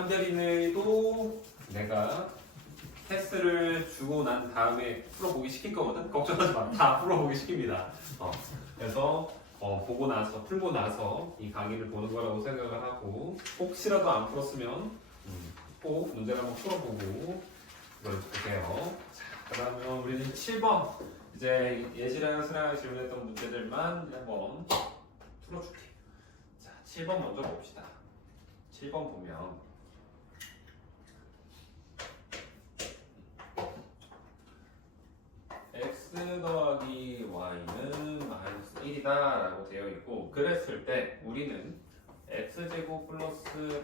함대리네도 내가 테스트를 주고 난 다음에 풀어보기 시킬 거거든? 걱정하지 마. 다 풀어보기 시킵니다. 그래서 보고 나서, 풀고 나서 이 강의를 보는 거라고 생각을 하고 혹시라도 안 풀었으면 꼭 문제를 한번 풀어보고 이걸 보세요. 자, 그러면 우리는 7번 이제 예시랑 스랑을 질문했던 문제들만 한번 풀어줄게. 자, 7번 먼저 봅시다. 7번 보면 x 더하기 y는 마이너스 1이다 라고 되어 있고, 그랬을 때 우리는 x제곱 플러스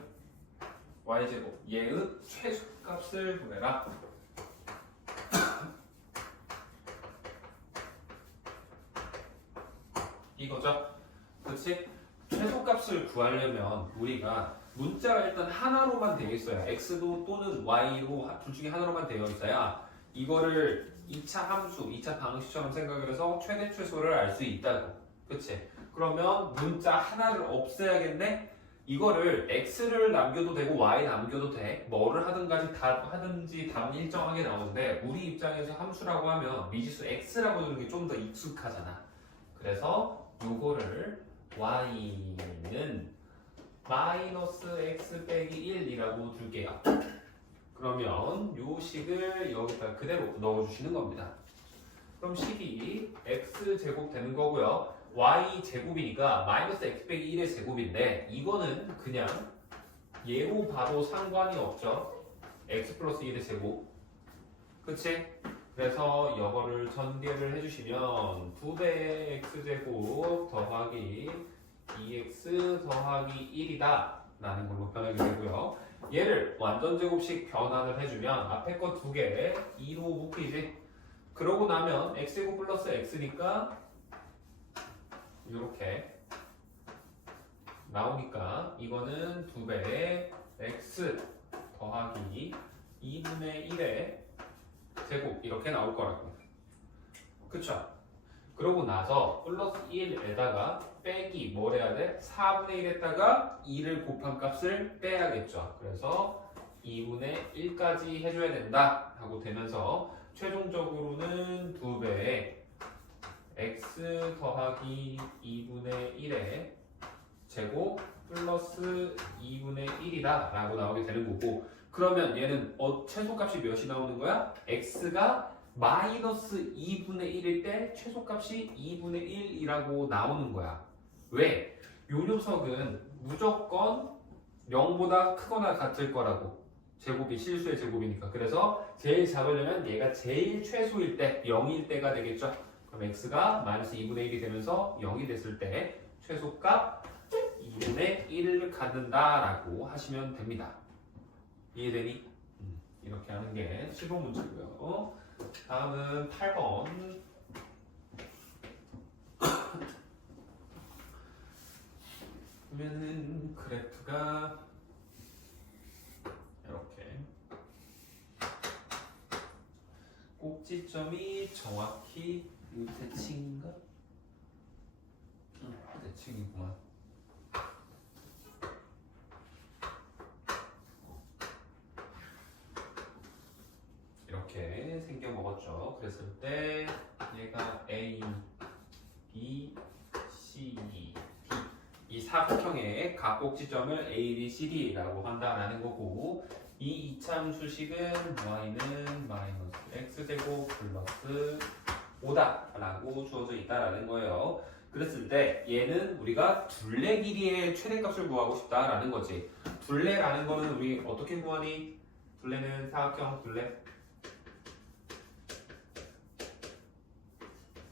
y제곱 얘의 최소값을 구해라. 이거죠. 그렇지? 최소값을 구하려면 우리가 문자가 일단 하나로만 되어 있어야, x도 또는 y로 둘 중에 하나로만 되어 있어야 이거를 2차 함수, 2차 방식처럼 생각을 해서 최대 최소를 알 수 있다고. 그치? 그러면 문자 하나를 없애야겠네? 이거를 x를 남겨도 되고 y 남겨도 돼. 뭐를 하든지 답은 일정하게 나오는데 우리 입장에서 함수라고 하면 미지수 x라고 주는 게 좀 더 익숙하잖아. 그래서 요거를 y는 마이너스 x 빼기 1이라고 줄게요. 그러면 요 식을 여기다 그대로 넣어주시는 겁니다. 그럼 식이 x제곱 되는 거고요. y제곱이니까 마이너스 x 빼기 1의 제곱인데 이거는 그냥 얘로 봐도 상관이 없죠. x 플러스 1의 제곱. 그치? 그래서 이거를 전개를 해주시면 2배의 x제곱 더하기 2x 더하기 1이다 라는 걸로 변하게 되고요. 얘를 완전제곱식 변환을 해주면 앞에 거 2개 2로 묶이지. 그러고 나면 x제곱 플러스 x니까 이렇게 나오니까 이거는 2배의 x 더하기 2분의 1의 제곱 이렇게 나올 거라고. 그쵸? 그러고 나서 플러스 1에다가 빼기 뭘 해야 돼? 4분의 1에다가 2를 곱한 값을 빼야겠죠. 그래서 2분의 1까지 해줘야 된다 하고 되면서 최종적으로는 2배의 x 더하기 2분의 1의 제곱 플러스 2분의 1이다 라고 나오게 되는 거고, 그러면 얘는 최소값이 몇이 나오는 거야? x가 마이너스 2분의 1일 때 최소값이 2분의 1이라고 나오는 거야. 왜? 요 녀석은 무조건 0보다 크거나 같을 거라고. 제곱이 실수의 제곱이니까. 그래서 제일 잡으려면 얘가 제일 최소일 때 0일 때가 되겠죠. 그럼 x가 마이너스 2분의 1이 되면서 0이 됐을 때 최소값 2분의 1을 갖는다라고 하시면 됩니다. 이해되니? 이렇게 하는 게 15 문제고요. 다음은 8번. 보면은 그래프가 이렇게 꼭지점이 정확히 이 대칭인가? 대칭이구만. 이렇게 생겨 먹었죠. 그랬을 때 얘가 A, B, C, D 이 사각형의 각 꼭지점을 A, B, C, D라고 한다라는 거고, 이 이차함수식은 y는 마이너스 x제곱 플러스 5다 라고 주어져 있다라는 거예요. 그랬을 때 얘는 우리가 둘레 길이의 최대값을 구하고 싶다라는 거지. 둘레라는 거는 우리 어떻게 구하니? 둘레는 사각형 둘레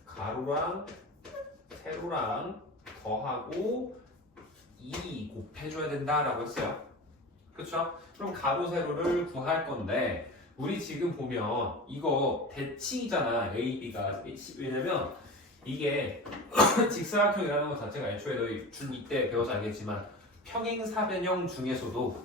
가로랑 세로랑 더하고 2 곱해줘야 된다라고 했어요. 그쵸? 그럼 가로 세로를 구할 건데 우리 지금 보면 이거 대칭이잖아. A, B가. 왜냐면 이게 직사각형이라는 것 자체가 애초에 너희 중2 때 배워서 알겠지만 평행사변형 중에서도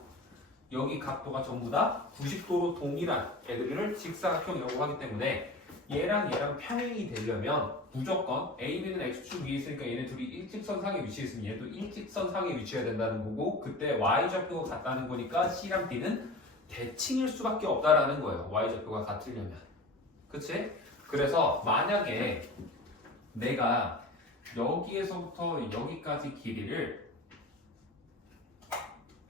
여기 각도가 전부 다 90도로 동일한 애들을 직사각형이라고 하기 때문에 얘랑 얘랑 평행이 되려면 무조건 A, B는 X축 위에 있으니까 얘네 둘이 일직선상에 위치해 있으면 얘도 일직선상에 위치해야 된다는 거고 그때 Y좌표가 같다는 거니까 C랑 B는 대칭일 수밖에 없다라는 거예요. Y좌표가 같으려면. 그치? 그래서 만약에 내가 여기에서부터 여기까지 길이를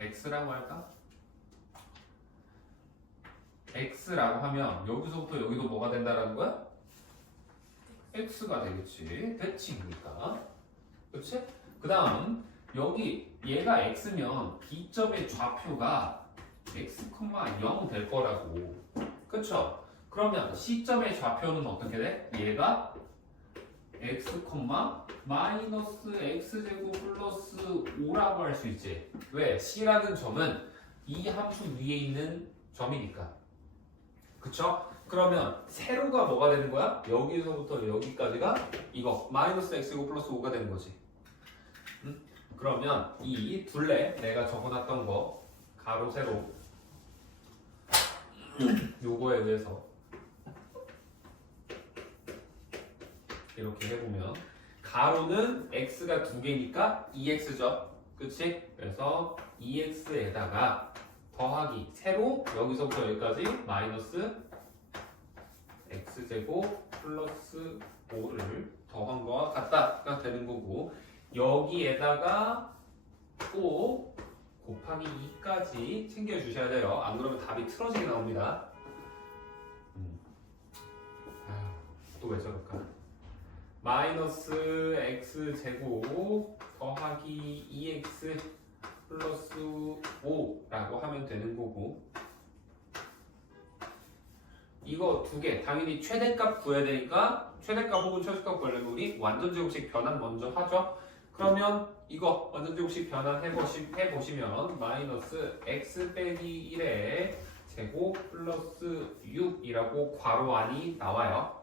X라고 할까? X라고 하면 여기서부터 여기도 뭐가 된다라는 거야? X가 되겠지. 대칭이니까. 그치? 그 다음 여기 얘가 X면 B점의 좌표가 X, 0 될 거라고. 그쵸? 그러면 C점의 좌표는 어떻게 돼? 얘가 X, 마이너스 X제곱 플러스 5라고 할 수 있지. 왜? C라는 점은 이 함수 위에 있는 점이니까. 그쵸? 그러면 세로가 뭐가 되는 거야? 여기서부터 여기까지가 이거 마이너스 X제곱 플러스 5가 되는 거지. 그러면 이 둘레 내가 적어놨던 거 가로 세로 요거에 의해서 이렇게 해보면 가로는 x가 두 개니까 2x죠. 그치? 그래서 2x에다가 더하기 세로 여기서부터 여기까지 마이너스 x제곱 플러스 5를 더한 거와 같다가 되는 거고 여기에다가 꼭 곱하기 2까지 챙겨주셔야 돼요. 안 그러면 답이 틀어지게 나옵니다. 또 왜 저럴까? 마이너스 x제곱 더하기 2x 플러스 5라고 하면 되는 거고 이거 두 개 당연히 최대값 구해야 되니까 최대값 혹은 최소값 구하려면 우리 완전제곱식 변환 먼저 하죠. 그러면 이거 완전제곱식 변환 해보시면 마이너스 x 빼기 1의 제곱 플러스 6이라고 괄호 안이 나와요.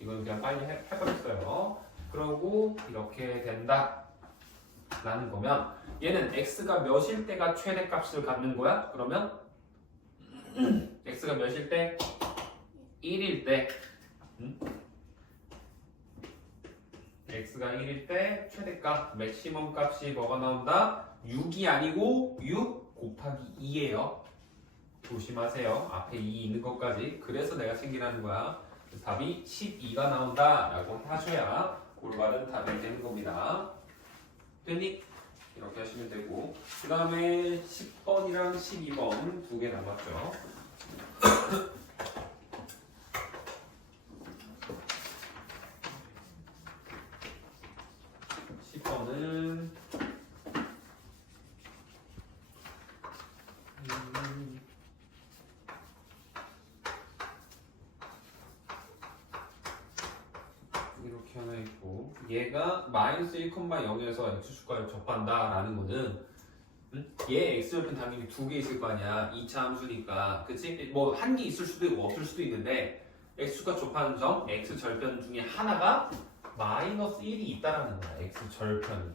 이건 그냥 빨리 해버렸어요. 그러고 이렇게 된다 라는 거면 얘는 x가 몇일 때가 최대값을 갖는 거야? 그러면 x가 몇일 때? 1일 때 x가 1일 때 최대값 맥시멈 값이 뭐가 나온다? 6이 아니고 6 곱하기 2예요. 조심하세요. 앞에 2 있는 것까지. 그래서 내가 챙기라는 거야. 답이 12가 나온다 라고 하셔야 올바른 답이 되는 겁니다. 됐니? 이렇게 하시면 되고 그 다음에 10번이랑 12번 두 개 남았죠. 10번은 이렇게 하나 있고 얘가 마이너스 1,0에서 x축과를 접한다 라는 거는 얘 x절편 당연히 두 개 있을 거 아니야. 2차 함수니까 그치? 뭐 한 개 있을 수도 있고 없을 수도 있는데 x축과 접하는 점 x절편 중에 하나가 마이너스 1이 있다라는 거야. x절편이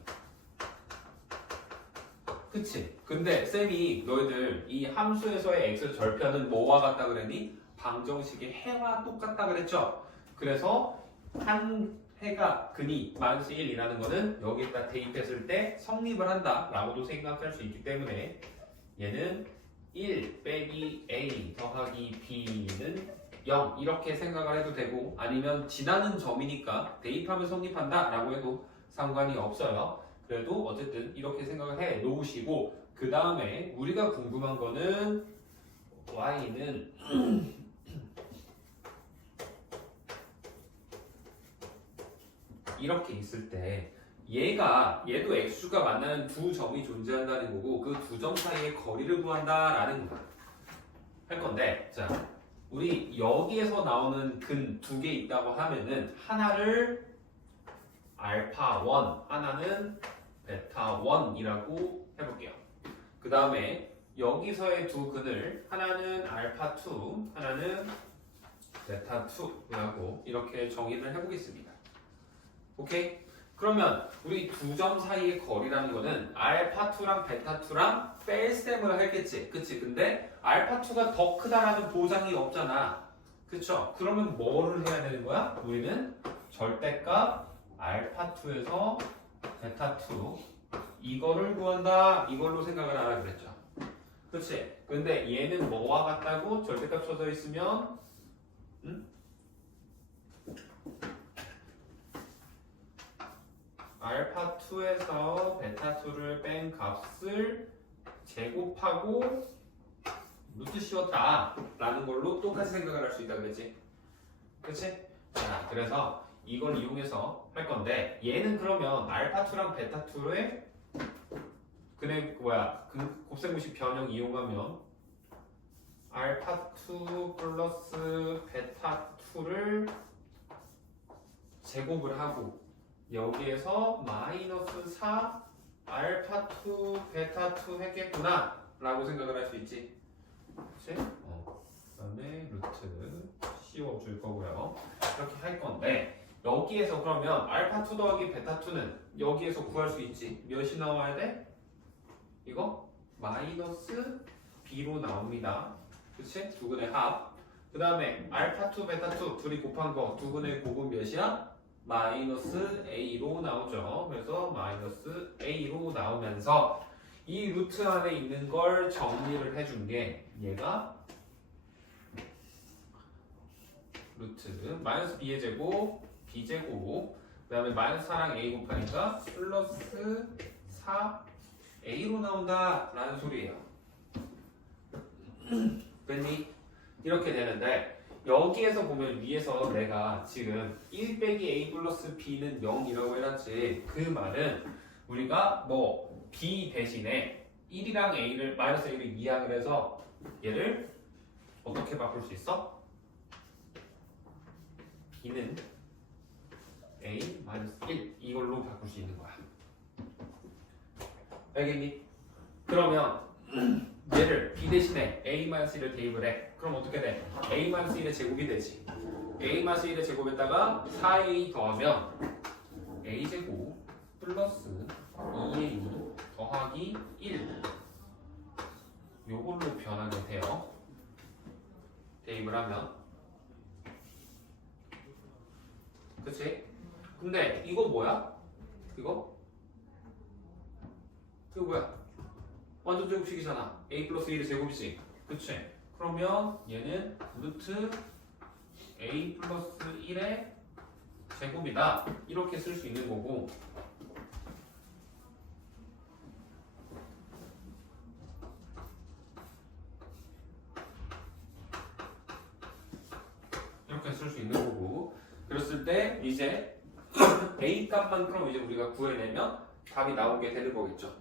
그치? 근데 쌤이 너희들 이 함수에서의 x절편은 뭐와 같다 그랬니? 방정식의 해와 똑같다 그랬죠? 그래서 한 해가 근이 마이너스 1이라는 거는 여기다 대입했을 때 성립을 한다 라고도 생각할 수 있기 때문에 얘는 1 빼기 a 더하기 b는 0 이렇게 생각을 해도 되고 아니면 지나는 점이니까 대입하면 성립한다 라고 해도 상관이 없어요. 그래도 어쨌든 이렇게 생각을 해 놓으시고 그 다음에 우리가 궁금한 거는 y는 이렇게 있을 때 얘도 x가 만나는 두 점이 존재한다는 거고 그 두 점 사이의 거리를 구한다라는 거 할 건데 자 우리 여기에서 나오는 근 두 개 있다고 하면은 하나를 알파 1 하나는 베타 1이라고 해볼게요. 그 다음에 여기서의 두 근을 하나는 알파 2 하나는 베타 2라고 이렇게 정의를 해보겠습니다. 오케이? 그러면 우리 두 점 사이의 거리라는 거는 알파2랑 베타2랑 뺄셈을 하겠지. 그치? 근데 알파2가 더 크다라는 보장이 없잖아. 그쵸? 그러면 뭐를 해야 되는 거야? 우리는 절대값 알파2에서 베타2 이거를 구한다. 이걸로 생각을 하라 그랬죠. 그치? 근데 얘는 뭐와 같다고? 절대값 쳐져 있으면 알파2에서 베타2를 뺀 값을 제곱하고 루트 씌웠다 라는 걸로 똑같이 생각을 할 수 있다 그랬지? 그치? 자, 그래서 이걸 이용해서 할 건데 얘는 그러면 알파2랑 베타2의 그 곱셈공식 변형 이용하면 알파2 플러스 베타2를 제곱을 하고 여기에서 마이너스 4 알파2 베타2 했겠구나 라고 생각을 할 수 있지. 그치? 그 다음에 루트 씌워줄 거고요. 이렇게 할 건데 여기에서 그러면 알파2 더하기 베타2는 여기에서 구할 수 있지. 몇이 나와야 돼? 이거 마이너스 b로 나옵니다. 그치? 두근의 합. 그 다음에 알파2 베타2 둘이 곱한 거 두근의 곱은 몇이야? 마이너스 a로 나오죠. 그래서 마이너스 a로 나오면서 이 루트 안에 있는 걸 정리를 해준 게 얘가 루트 마이너스 b의 제곱 b제곱 그 다음에 마이너스 4랑 a 곱하니까 플러스 4a로 나온다 라는 소리예요. 됐니? 이렇게 되는데 여기에서 보면 위에서 내가 지금 1 빼기 a 플러스 b는 0이라고 해놨지. 그 말은 우리가 뭐 b 대신에 1이랑 a를 마이너스 a를 이항을 해서 얘를 어떻게 바꿀 수 있어? b는 a 마이너스 1 이걸로 바꿀 수 있는 거야. 알겠니? 그러면 얘를 b 대신에 a-1을 대입을 해. 그럼 어떻게 돼? a-1의 제곱이 되지. a-1의 제곱에다가 4a 더하면 a제곱 플러스 2a 더하기 1 요걸로 변하게 돼요. 대입을 하면. 그치? 근데 이거 뭐야? 이거 뭐야? 완전 제곱식이잖아. a 플러스 1의 제곱이지. 그치? 그러면 얘는 루트 a 플러스 1의 제곱이다. 이렇게 쓸 수 있는 거고 이렇게 쓸 수 있는 거고 그랬을 때 이제 a 값만 그럼 이제 우리가 구해내면 답이 나오게 되는 거겠죠.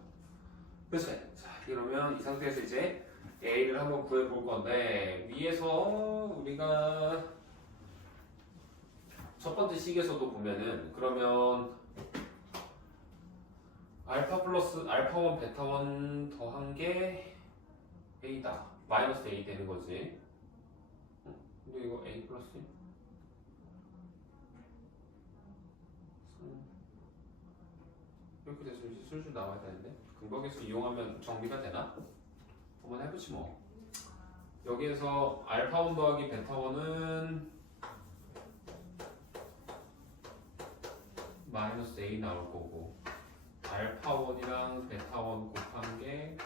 그치? 자, 그러면 이 상태에서 이제 a를 한번 구해볼 건데 위에서 우리가 첫 번째 식에서도 보면은 그러면 알파 플러스 알파 1 베타 1 더한 게 a다. 마이너스 a 되는 거지. 근데 이거 a 플러스 이렇게 돼서 이제 술술 나와야 되는데 근거계수 이용하면 정리가 되나? 한번 해보지 뭐. 여기에서 알파 1 더하기 베타 1은 마이너스 a 나올 거고 알파 1이랑 베타 1 곱한 게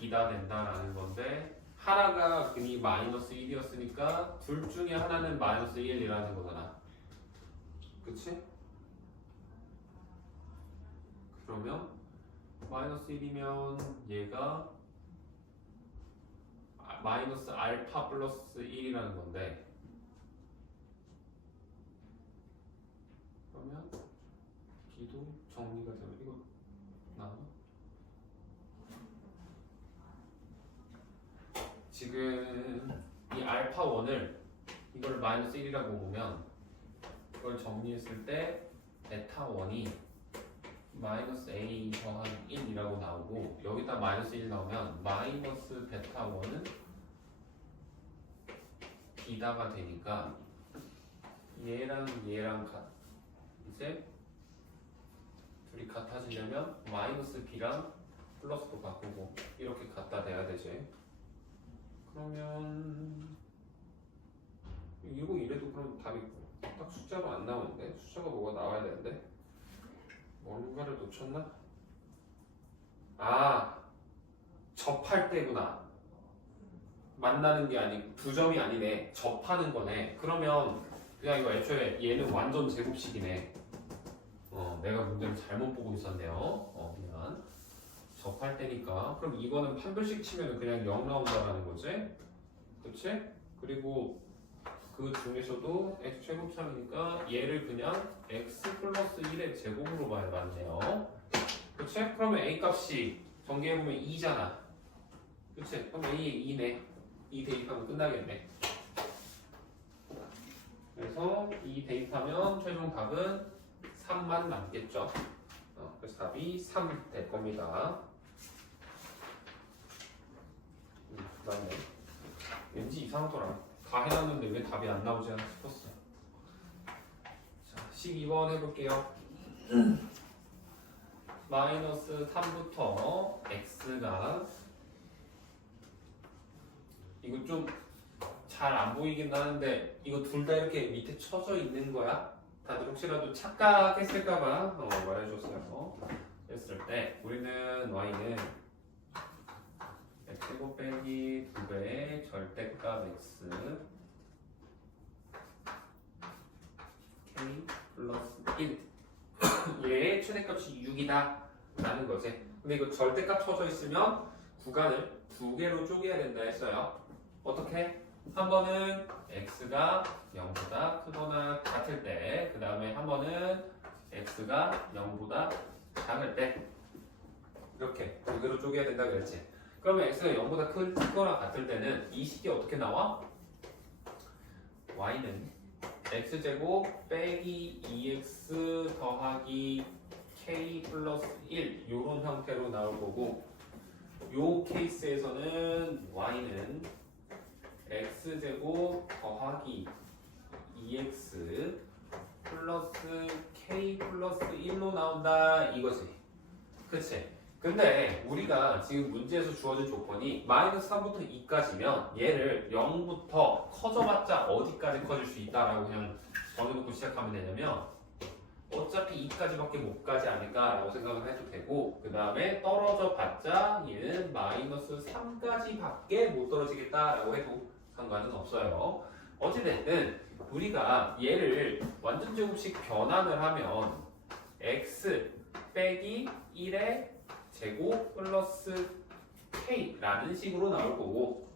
b다 된다라는 건데 하나가 근이 마이너스 1이었으니까 둘 중에 하나는 마이너스 1이라는 거잖아. 그치? 그러면 마이너스 1이면 얘가 마이너스 알파 플러스 1이라는 건데 그러면 b도 정리가 되면 이거 나오나? 지금 이 알파 1을 이걸 마이너스 1이라고 보면 이걸 정리했을 때 베타 1이 마이너스 a 더한 1이라고 나오고 여기다 마이너스 1 나오면 마이너스 베타 1은 b다가 되니까 얘랑 이제 둘이 같아지려면 마이너스 b랑 플러스로 바꾸고 이렇게 갖다 대야 되지. 그러면 이거 이래도 그럼 답이 딱 숫자로 안 나오는데? 숫자가 뭐가 나와야 되는데? 뭔가를 놓쳤나? 아, 접할 때구나. 만나는 게 아니고 두 점이 아니네. 접하는 거네. 그러면 그냥 이거 애초에 얘는 완전 제곱식이네. 내가 문제를 잘못 보고 있었네요. 미안. 접할 때니까. 그럼 이거는 판별식 치면 그냥 0 나온다라는 거지? 그치? 그리고 그 중에서도 x 제곱삼이니까 얘를 그냥 x 플러스 1의 제곱으로 봐야 맞네요. 그치? 그러면 a 값이 전개해보면 2잖아. 그치? 그럼 a의 2네. 2 대입하면 끝나겠네. 그래서 2 대입하면 최종 답은 3만 남겠죠. 그래서 답이 3 될 겁니다. 맞네. 왠지 이상하더라. 다 해놨는데 왜 답이 안 나오지 않나 싶었어. 자, 12번 해볼게요. 마이너스 3부터 x가 이거 좀 잘 안 보이긴 하는데 이거 둘 다 이렇게 밑에 쳐져 있는 거야? 다들 혹시라도 착각했을까봐 말해줬어요. 했을 때 우리는 y는 x제곱 빼기 2배의 절대값 x k 플러스 1 얘의 최대값이 6이다 라는 거지. 근데 이거 절대값 쳐져 있으면 구간을 두 개로 쪼개야 된다 했어요. 어떻게? 한 번은 x가 0보다 크거나 같을 때, 그 다음에 한 번은 x가 0보다 작을 때 이렇게 두 개로 쪼개야 된다 그랬지. 그러면 x가 0보다 크거나 같을 때는 이 식이 어떻게 나와? y는 x제곱 빼기 2x 더하기 k 플러스 1 요런 형태로 나올 거고, 요 케이스에서는 y는 x제곱 더하기 2x 플러스 k 플러스 1로 나온다 이거지. 그치? 근데 우리가 지금 문제에서 주어진 조건이 마이너스 3부터 2까지면 얘를 0부터 커져봤자 어디까지 커질 수 있다라고 그냥 정해놓고 시작하면 되냐면 어차피 2까지밖에 못 가지 않을까라고 생각을 해도 되고, 그 다음에 떨어져 봤자 얘는 마이너스 3까지밖에 못 떨어지겠다라고 해도 상관은 없어요. 어찌됐든 우리가 얘를 완전 제곱식 변환을 하면 x 빼기 1의 제곱 플러스 k라는 식으로 나올 거고,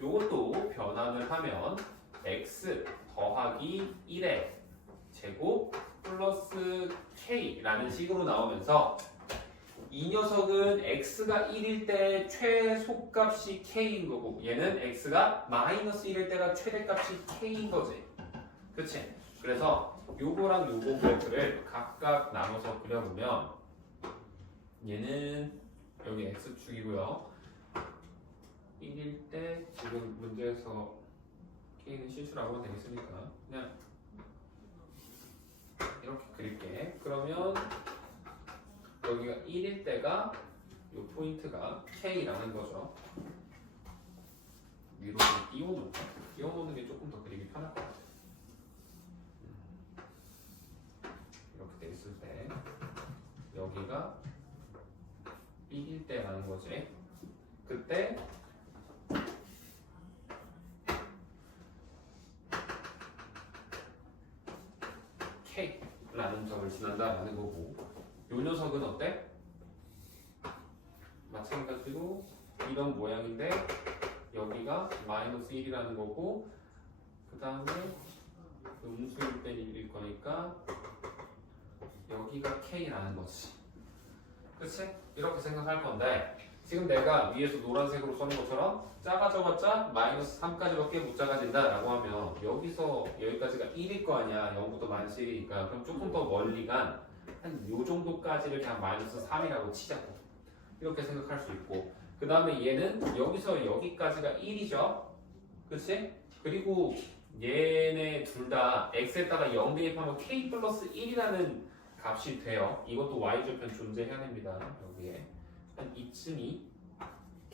요것도 변환을 하면 x 더하기 1의 제곱 플러스 k라는 식으로 나오면서 이 녀석은 x가 1일 때 최소값이 k인 거고, 얘는 x가 마이너스 1일 때가 최대값이 k인 거지. 그치? 그래서 요거랑 요거 그래프를 각각 나눠서 그려보면 얘는 여기 x축이고요. 1일 때 지금 문제에서 k는 실수라고 하면 되겠으니까 그냥 이렇게 그릴게. 그러면 여기가 1일 때가 요 포인트가 k라는 거죠. 위로 좀 띄워놓을까? 띄워놓는 게 조금 더 그리기 편할 것 같아요. 이렇게 돼 있을 때 여기가 1일 때라는 거지. 그때 k라는 점을 지난다라는 거고, 요 녀석은 어때? 마찬가지로 이런 모양인데 여기가 마이너스 1이라는 거고, 그 다음에 음수일 때 1일 거니까 여기가 k라는 거지. 그치? 이렇게 생각할 건데, 지금 내가 위에서 노란색으로 써는 것처럼 작아져봤자 마이너스 3까지밖에 못 작아진다 라고 하면 여기서 여기까지가 1일 거 아니야. 0부터 마이너스 1이니까. 그럼 조금 더 멀리 간 한 요 정도까지를 그냥 마이너스 3이라고 치자고. 이렇게 생각할 수 있고, 그 다음에 얘는 여기서 여기까지가 1이죠. 그치? 그리고 얘네 둘 다 x에다가 0 대입하면 k 플러스 1이라는 값이 돼요. 이것도 y좌편 존재해야 됩니다. 여기에 한 이쯤이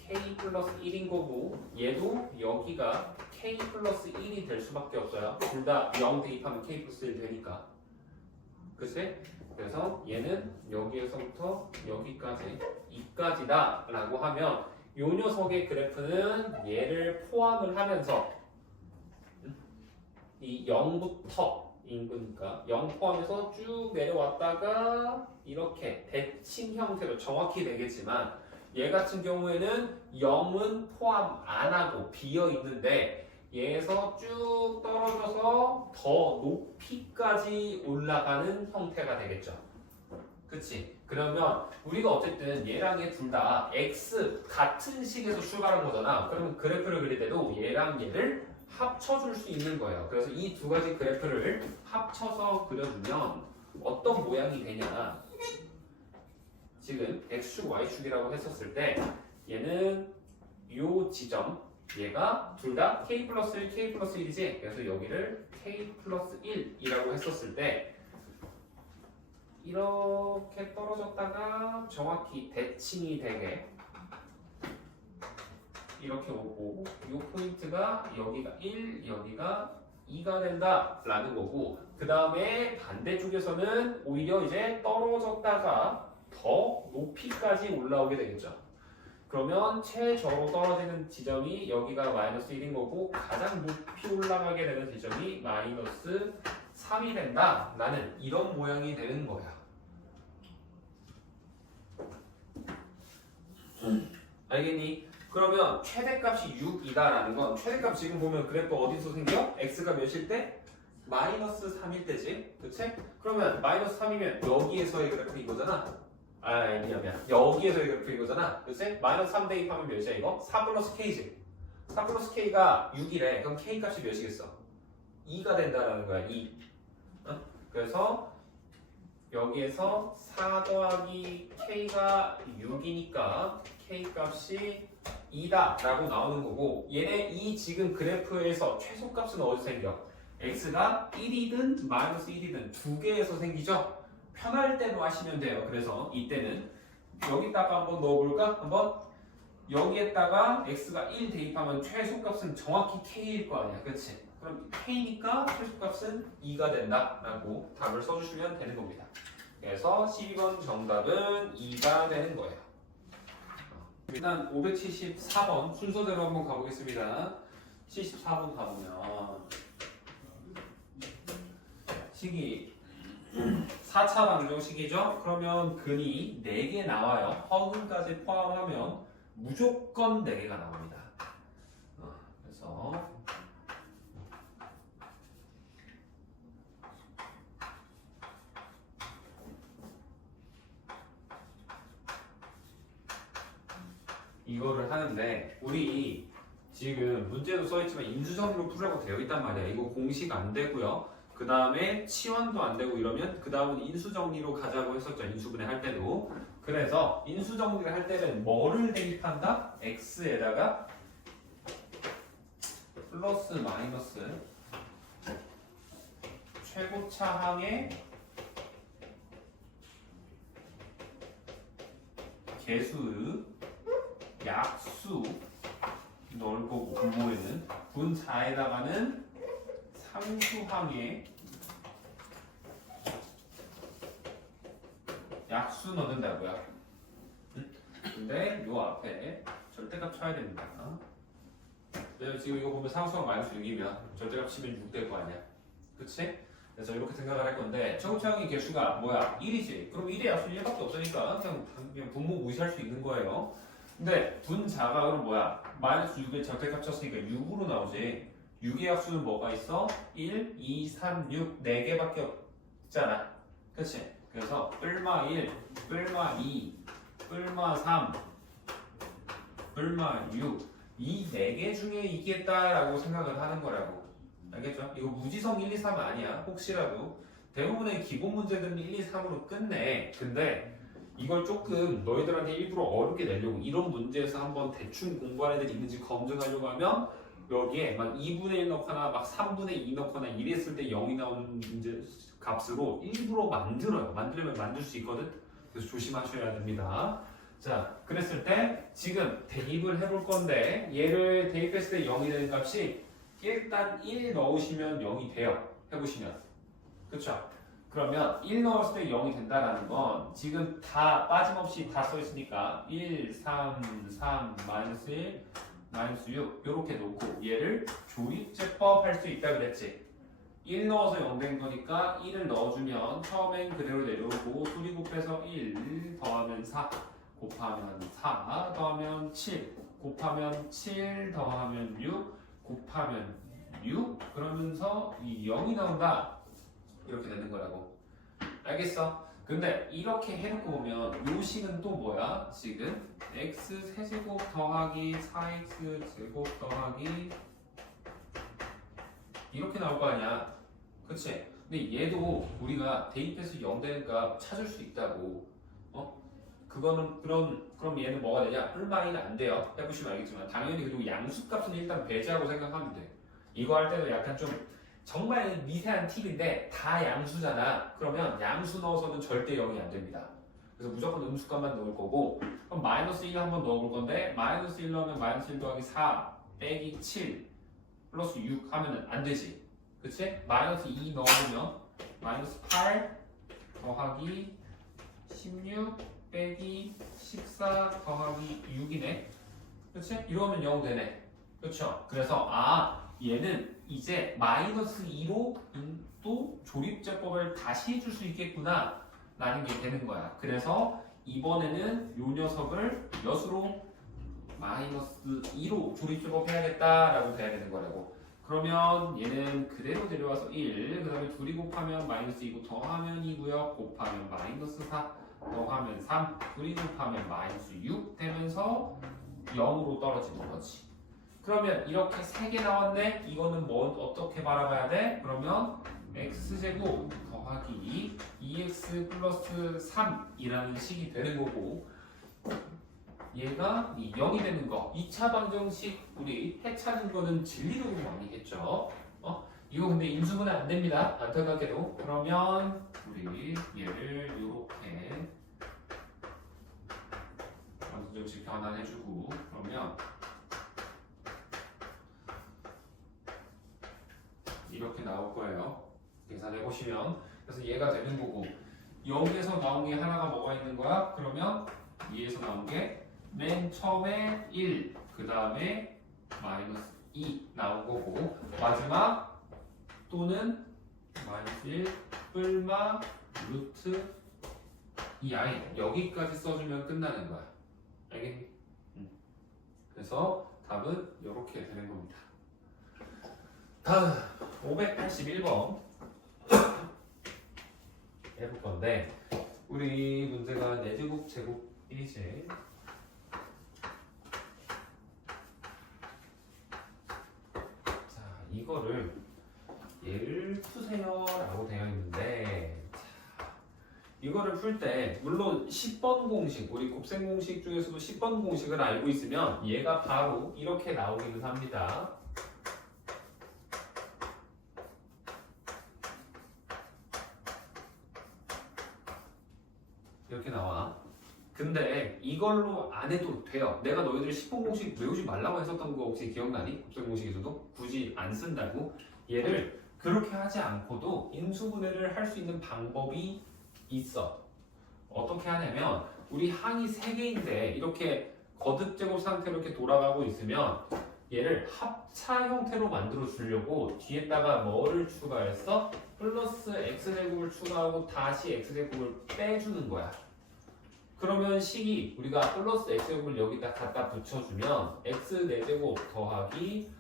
k 플러스 1인 거고 얘도 여기가 k 플러스 1이 될 수밖에 없어요. 둘 다 0 대입하면 k 플러스 1 되니까. 그치? 그래서 얘는 여기에서부터 여기까지 2까지다 라고 하면 요 녀석의 그래프는 얘를 포함을 하면서 이 0부터 인구니까 0 포함해서 쭉 내려왔다가 이렇게 대칭 형태로 정확히 되겠지만 얘 같은 경우에는 0은 포함 안 하고 비어 있는데 얘에서 쭉 떨어져서 더 높이까지 올라가는 형태가 되겠죠. 그치? 그러면 우리가 어쨌든 얘랑 얘 둘 다 x 같은 식에서 출발한 거잖아. 그러면 그래프를 그릴 때도 얘랑 얘를 합쳐줄 수 있는 거예요. 그래서 이 두 가지 그래프를 합쳐서 그려주면 어떤 모양이 되냐. 지금 x축, y축이라고 했었을 때 얘는 요 지점 얘가 둘 다 k 플러스 1, k 플러스 1이지. 그래서 여기를 k 플러스 1이라고 했었을 때 이렇게 떨어졌다가 정확히 대칭이 되게 이렇게 오고 이 포인트가 여기가 1, 여기가 2가 된다라는 거고 그 다음에 반대쪽에서는 오히려 이제 떨어졌다가 더 높이까지 올라오게 되겠죠. 그러면 최저로 떨어지는 지점이 여기가 마이너스 1인 거고 가장 높이 올라가게 되는 지점이 마이너스 3이 된다라는 이런 모양이 되는 거야. 알겠니? 그러면 최대값이 6이다라는 건 최대값 지금 보면 그래프 어디서 생겨? x가 몇일 때? 마이너스 3일 때지. 그치? 그러면 마이너스 3이면 여기에서의 그래프 이거잖아. 미안. 여기에서의 그래프 이거잖아. 그치? 마이너스 3 대입하면 몇이야 이거? 4 플러스 k지. 4 플러스 k가 6이래. 그럼 k 값이 몇이겠어? 2가 된다라는 거야. 2. 그래서 여기에서 4 더하기 k가 6이니까 k 값이 2다 라고 나오는 거고 얘네 이 지금 그래프에서 최소값은 어디서 생겨? x가 1이든 마이너스 1이든 두 개에서 생기죠? 편할 대로 하시면 돼요. 그래서 이때는 여기다가 한번 넣어볼까? 한번 여기에다가 x가 1 대입하면 최소값은 정확히 k일 거 아니야. 그치? 그럼 k니까 최소값은 2가 된다 라고 답을 써주시면 되는 겁니다. 그래서 12번 정답은 2가 되는 거예요. 일단 574번 순서대로 한번 가보겠습니다. 74번 가보면 식이 4차 방정식이죠? 그러면 근이 4개 나와요. 허근까지 포함하면 무조건 4개가 나옵니다. 그래서 이거를 하는데 우리 지금 문제도 써있지만 인수정리로 풀라고 되어 있단 말이야. 이거 공식 안 되고요. 그 다음에 치환도 안 되고 이러면 그 다음은 인수정리로 가자고 했었죠. 인수분해 할 때도. 그래서 인수정리를 할 때는 뭐를 대입한다? x에다가 플러스 마이너스 최고차항의 개수 약수 넣을 거고 분모에는 분자에다가는 상수항의 약수 넣는다고요. 근데 요 앞에 절대값 쳐야 됩니다. 지금 이거 보면 상수항 마이너스 6이면 절대값 치면 6 될 거 아니야. 그치? 그래서 이렇게 생각을 할 건데 최고차항의 개수가 뭐야? 1이지. 그럼 1의 약수 1밖에 없으니까 그냥 분모 무시할 수 있는 거예요. 근데 분자가 그럼 뭐야? 마이너스 6에 절대값 쳤으니까 6으로 나오지. 6의 약수는 뭐가 있어? 1, 2, 3, 6 4개밖에 없잖아. 그치? 그래서 뿔마 1, 뿔마 2, 뿔마 3, 뿔마 6 이 4개 중에 이기겠다라고 생각을 하는 거라고. 알겠죠? 이거 무지성 1, 2, 3 아니야. 혹시라도 대부분의 기본 문제들은 1, 2, 3으로 끝내. 근데 이걸 조금 너희들한테 일부러 어렵게 내려고 이런 문제에서 한번 대충 공부한 애들이 있는지 검증하려고 하면 여기에 막 2분의 1 넣거나 막 3분의 2 넣거나 이랬을 때 0이 나오는 문제 값으로 일부러 만들어요. 만들려면 만들 수 있거든. 그래서 조심하셔야 됩니다. 자, 그랬을 때 지금 대입을 해볼 건데 얘를 대입했을 때 0이 되는 값이 일단 1 넣으시면 0이 돼요. 해보시면. 그쵸? 그러면 1 넣었을 때 0이 된다라는 건 지금 다 빠짐없이 다 써있으니까 1, 3, 3, 마이너스 1, 마이너스 6 이렇게 놓고 얘를 조립제법 할 수 있다 그랬지. 1 넣어서 0 된 거니까 1을 넣어주면 처음엔 그대로 내려오고 둘이 곱해서 1 더하면 4 곱하면 4 더하면 7 곱하면 7 더하면 6 곱하면 6 그러면서 이 0이 나온다. 이렇게 되는 거라고. 알겠어? 근데 이렇게 해놓고 보면 요 식은 또 뭐야? 지금 x 세제곱 더하기 4x 제곱 더하기 이렇게 나올 거 아니야. 그치? 근데 얘도 우리가 대입해서 0 되는 값 찾을 수 있다고. 그거는 그럼 얘는 뭐가 되냐? 뿔마이는 안 돼요. 해보시면 알겠지만 당연히 그리고 양수값은 일단 배제하고 생각하면 돼. 이거 할 때도 약간 좀 정말 미세한 팁인데 다 양수잖아. 그러면 양수 넣어서는 절대 0이 안 됩니다. 그래서 무조건 음수값만 넣을 거고 그럼 마이너스 1 한번 넣어볼 건데 마이너스 1 넣으면 마이너스 1 더하기 4 빼기 7 플러스 6 하면은 안 되지. 그치? 마이너스 2 넣어보면 마이너스 8 더하기 16 빼기 14 더하기 6이네. 그치? 이러면 0 되네. 그쵸? 그래서 얘는 이제 마이너스 2로 또 조립제법을 다시 해줄 수 있겠구나 라는 게 되는 거야. 그래서 이번에는 요 녀석을 몇으로 마이너스 2로 조립제법 해야겠다라고 돼야 되는 거라고. 그러면 얘는 그대로 내려와서 1, 그 다음에 둘이 곱하면 마이너스 2고 더하면 2고요. 곱하면 마이너스 4, 더하면 3, 둘이 곱하면 마이너스 6 되면서 0으로 떨어지는 거지. 그러면 이렇게 3개 나왔네? 이거는 뭐 어떻게 바라봐야 돼? 그러면 x제곱 더하기 2x 플러스 3이라는 식이 되는 거고 얘가 0이 되는 거 2차 방정식 우리 해차는 거는 진리적으로 많이 했죠. 이거 근데 인수분해 안 됩니다. 안타깝게도. 그러면 우리 얘를 이렇게 방정식 변환해주고 그러면 이렇게 나올 거예요. 계산해 보시면. 그래서 얘가 되는 거고 여기에서 나온 게 하나가 뭐가 있는 거야? 그러면 얘에서 나온 게 맨 처음에 1, 그 다음에 마이너스 2 나온 거고 마지막 또는 마이너스 1 뿔마 루트 2i 여기까지 써주면 끝나는 거야. 알겠니? 그래서 답은 이렇게 되는 겁니다. 다음 581번 해볼 건데 우리 문제가 4제곱 제곱 1이지. 자 이거를 얘를 푸세요 라고 되어 있는데 이거를 풀 때 물론 10번 공식 우리 곱셈 공식 중에서도 10번 공식을 알고 있으면 얘가 바로 이렇게 나오기는 합니다. 이렇게 나와. 근데 이걸로 안 해도 돼요. 내가 너희들 10번 공식 외우지 말라고 했었던 거 혹시 기억나니? 곱셈 공식에서도 굳이 안 쓴다고. 얘를 그렇게 하지 않고도 인수분해를 할 수 있는 방법이 있어. 어떻게 하냐면 우리 항이 3개인데 이렇게 거듭제곱 상태로 이렇게 돌아가고 있으면 얘를 합차 형태로 만들어 주려고 뒤에다가 뭐를 추가했어? 플러스 x제곱을 추가하고 다시 x제곱을 빼주는 거야. 그러면 식이 우리가 플러스 x제곱을 여기다 갖다 붙여주면 x 4제곱 더하기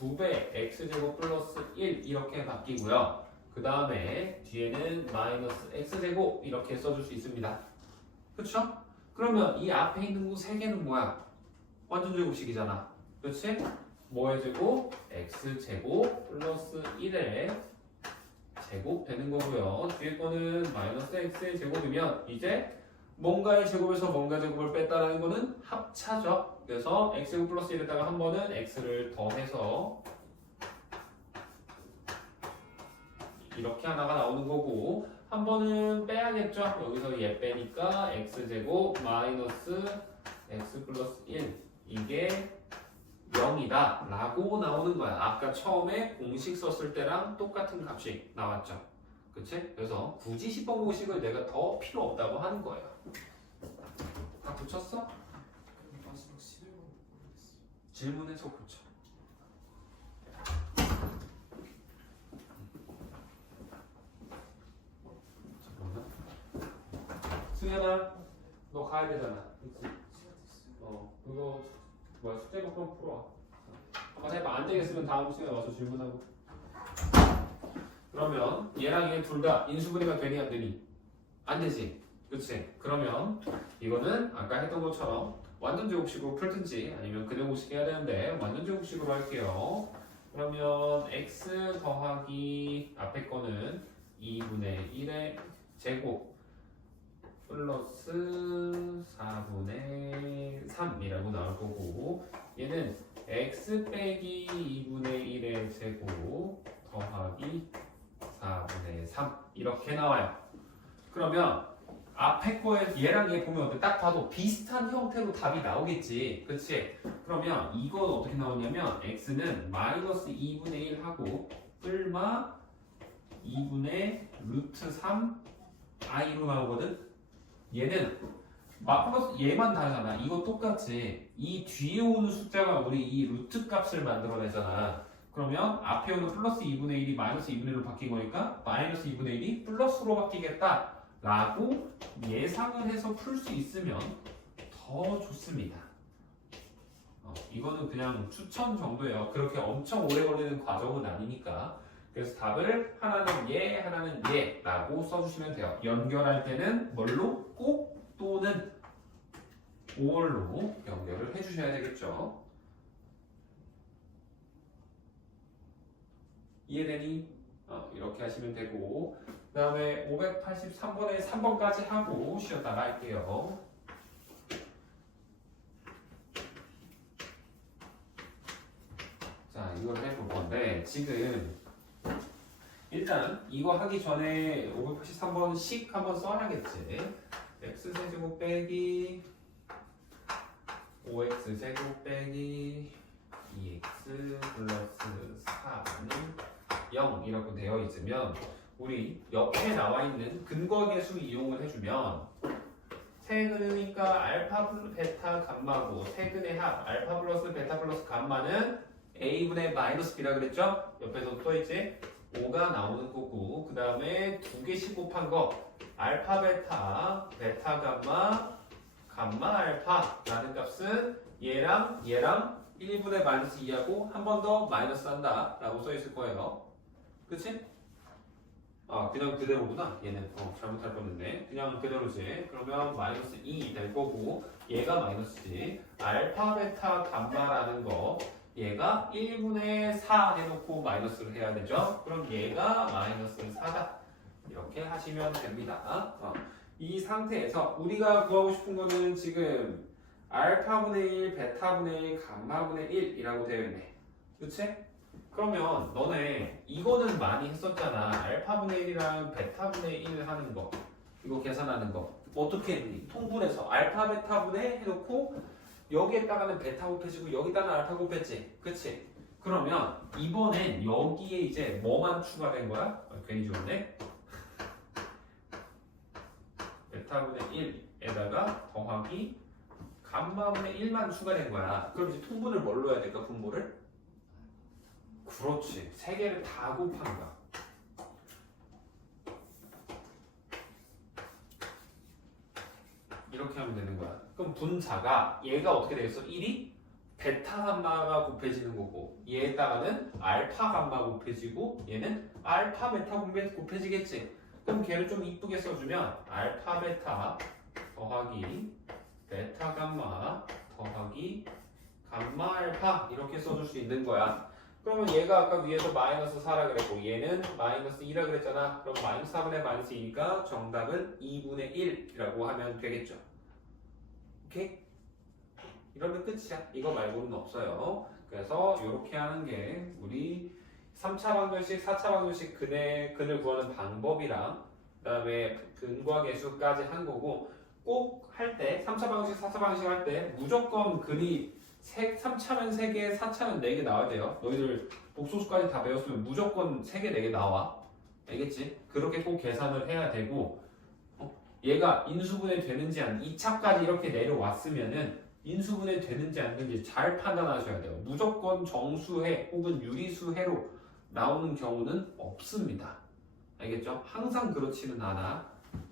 2배 x제곱 플러스 1 이렇게 바뀌고요. 그 다음에 뒤에는 마이너스 x제곱 이렇게 써줄 수 있습니다. 그쵸? 그러면 이 앞에 있는 거 3개는 뭐야? 완전 제곱식이잖아. 그치? 뭐의 제곱? x제곱 플러스 1의 제곱 되는 거고요. 뒤에 거는 마이너스 x의 제곱이면 이제 뭔가의 제곱에서 뭔가 제곱을 뺐다라는 거는 합차죠. 그래서 x제곱 플러스 1에다가 한 번은 x를 더해서 이렇게 하나가 나오는 거고 한 번은 빼야겠죠. 여기서 얘 빼니까 x제곱 마이너스 x 플러스 1 이게 0이다 라고 나오는 거야. 아까 처음에 공식 썼을 때랑 똑같은 값이 나왔죠. 그치? 그래서 굳이 10번 공식을 내가 더 필요 없다고 하는 거예요. 다 붙였어? 마지막 11번 모르겠어. 질문에서 붙여. 잠깐만. 승현아, 너 가야 되잖아. 그치? 그거 뭐야 숙제도 그럼 풀어. 한번 해봐. 안 되겠으면 다음 시간에 와서 질문하고. 그러면 얘랑 얘 둘 다 인수분해가 되니 안 되니? 안 되지. 그치? 그러면 이거는 아까 했던 것처럼 완전 제곱식으로 풀든지 아니면 근형공식 해야 되는데 완전 제곱식으로 할게요. 그러면 x 더하기 앞에 거는 2분의 1의 제곱 플러스 4분의 3이라고 나올 거고 얘는 x 빼기 2분의 1의 제곱 더하기 4분의 3 이렇게 나와요. 그러면 앞에 거에 얘랑 얘 보면 어때? 딱 봐도 비슷한 형태로 답이 나오겠지. 그치? 그러면 이건 어떻게 나오냐면 x는 마이너스 2분의 1 하고 뿔마 2분의 루트 3 i로 나오거든? 얘는 플러스 얘만 다르잖아. 이거 똑같이 이 뒤에 오는 숫자가 우리 이 루트 값을 만들어내잖아. 그러면 앞에 오는 플러스 2분의 1이 마이너스 2분의 1로 바뀐 거니까 마이너스 2분의 1이 플러스로 바뀌겠다 라고 예상을 해서 풀 수 있으면 더 좋습니다. 이거는 그냥 추천 정도예요. 그렇게 엄청 오래 걸리는 과정은 아니니까. 그래서 답을 하나는 예, 하나는 예 라고 써주시면 돼요. 연결할 때는 뭘로? 꼭 또는 or로 연결을 해주셔야 되겠죠. 이해되니? 이렇게 하시면 되고 그 다음에 583번에 3번까지 하고 쉬었다가 할게요. 자, 이걸 해볼 건데 지금 일단 이거 하기 전에 583번씩 한번 써야겠지. x제곱 빼기 5x제곱 빼기 2x 플러스 4는 0 이렇게 되어 있으면 우리 옆에 나와 있는 근거 계수 이용을 해주면 세근이니까 알파 플러스 베타 감마고 세근의 합 알파 플러스 베타 플러스 감마는 a분의 마이너스 b라 그랬죠? 옆에서 써있지? 5가 나오는 거고 그 다음에 두 개씩 곱한 거 알파 베타 베타 감마 감마 알파 라는 값은 얘랑 1분의 마이너스 2하고 한 번 더 마이너스 한다 라고 써있을 거예요. 그치? 그냥 그대로구나. 얘는 잘못할 뻔했네. 그냥 그대로지. 그러면 마이너스 2 될 거고 얘가 마이너스지. 알파 베타 감마라는 거 얘가 1분의 4 해놓고 마이너스를 해야 되죠. 그럼 얘가 마이너스 4다. 이렇게 하시면 됩니다. 이 상태에서 우리가 구하고 싶은 거는 지금 알파분의 1, 베타분의 1, 감마분의 1이라고 되어 있네. 그치? 그러면 너네 이거는 많이 했었잖아. 알파분의 1이랑 베타분의 1 하는 거 이거 계산하는 거 어떻게 했니? 통분해서 알파 베타분의 해놓고 여기에다가는 베타 곱해지고 여기다가 알파 곱했지. 그치? 그러면 이번엔 여기에 이제 뭐만 추가된 거야? 괜히 좋네. 베타분의 1에다가 더하기 감마분의 1만 추가된 거야. 그럼 이제 통분을 뭘로 해야 될까? 분모를? 그렇지. 세 개를 다 곱한 거야. 이렇게 하면 되는 거야. 그럼 분자가 얘가 어떻게 되겠어? 1이 베타 감마가 곱해지는 거고 얘에다가는 알파 감마 곱해지고 얘는 알파 베타 곱해지겠지. 그럼 걔를 좀 이쁘게 써주면 알파 베타 더하기 베타 감마 더하기 감마 알파 이렇게 써줄 수 있는 거야. 그러면 얘가 아까 위에서 마이너스 4라 그랬고 얘는 마이너스 2라 그랬잖아. 그럼 마이너스 4분의 마이너스 2니까 정답은 2분의 1이라고 하면 되겠죠. 오케이? 이러면 끝이야. 이거 말고는 없어요. 그래서 이렇게 하는 게 우리 3차 방정식, 4차 방정식 근을 구하는 방법이랑 그 다음에 근과 계수까지 한 거고 꼭 할 때 3차 방식, 4차 방식 할 때 무조건 근이 3차면 3개, 4차면 4개 나와야 돼요. 너희들 복소수까지 다 배웠으면 무조건 3개, 4개 나와. 알겠지? 그렇게 꼭 계산을 해야 되고 얘가 인수분해 되는지 안 2차까지 이렇게 내려왔으면은 인수분해 되는지 안 되는지 잘 판단하셔야 돼요. 무조건 정수해 혹은 유리수해로 나오는 경우는 없습니다. 알겠죠? 항상 그렇지는 않아.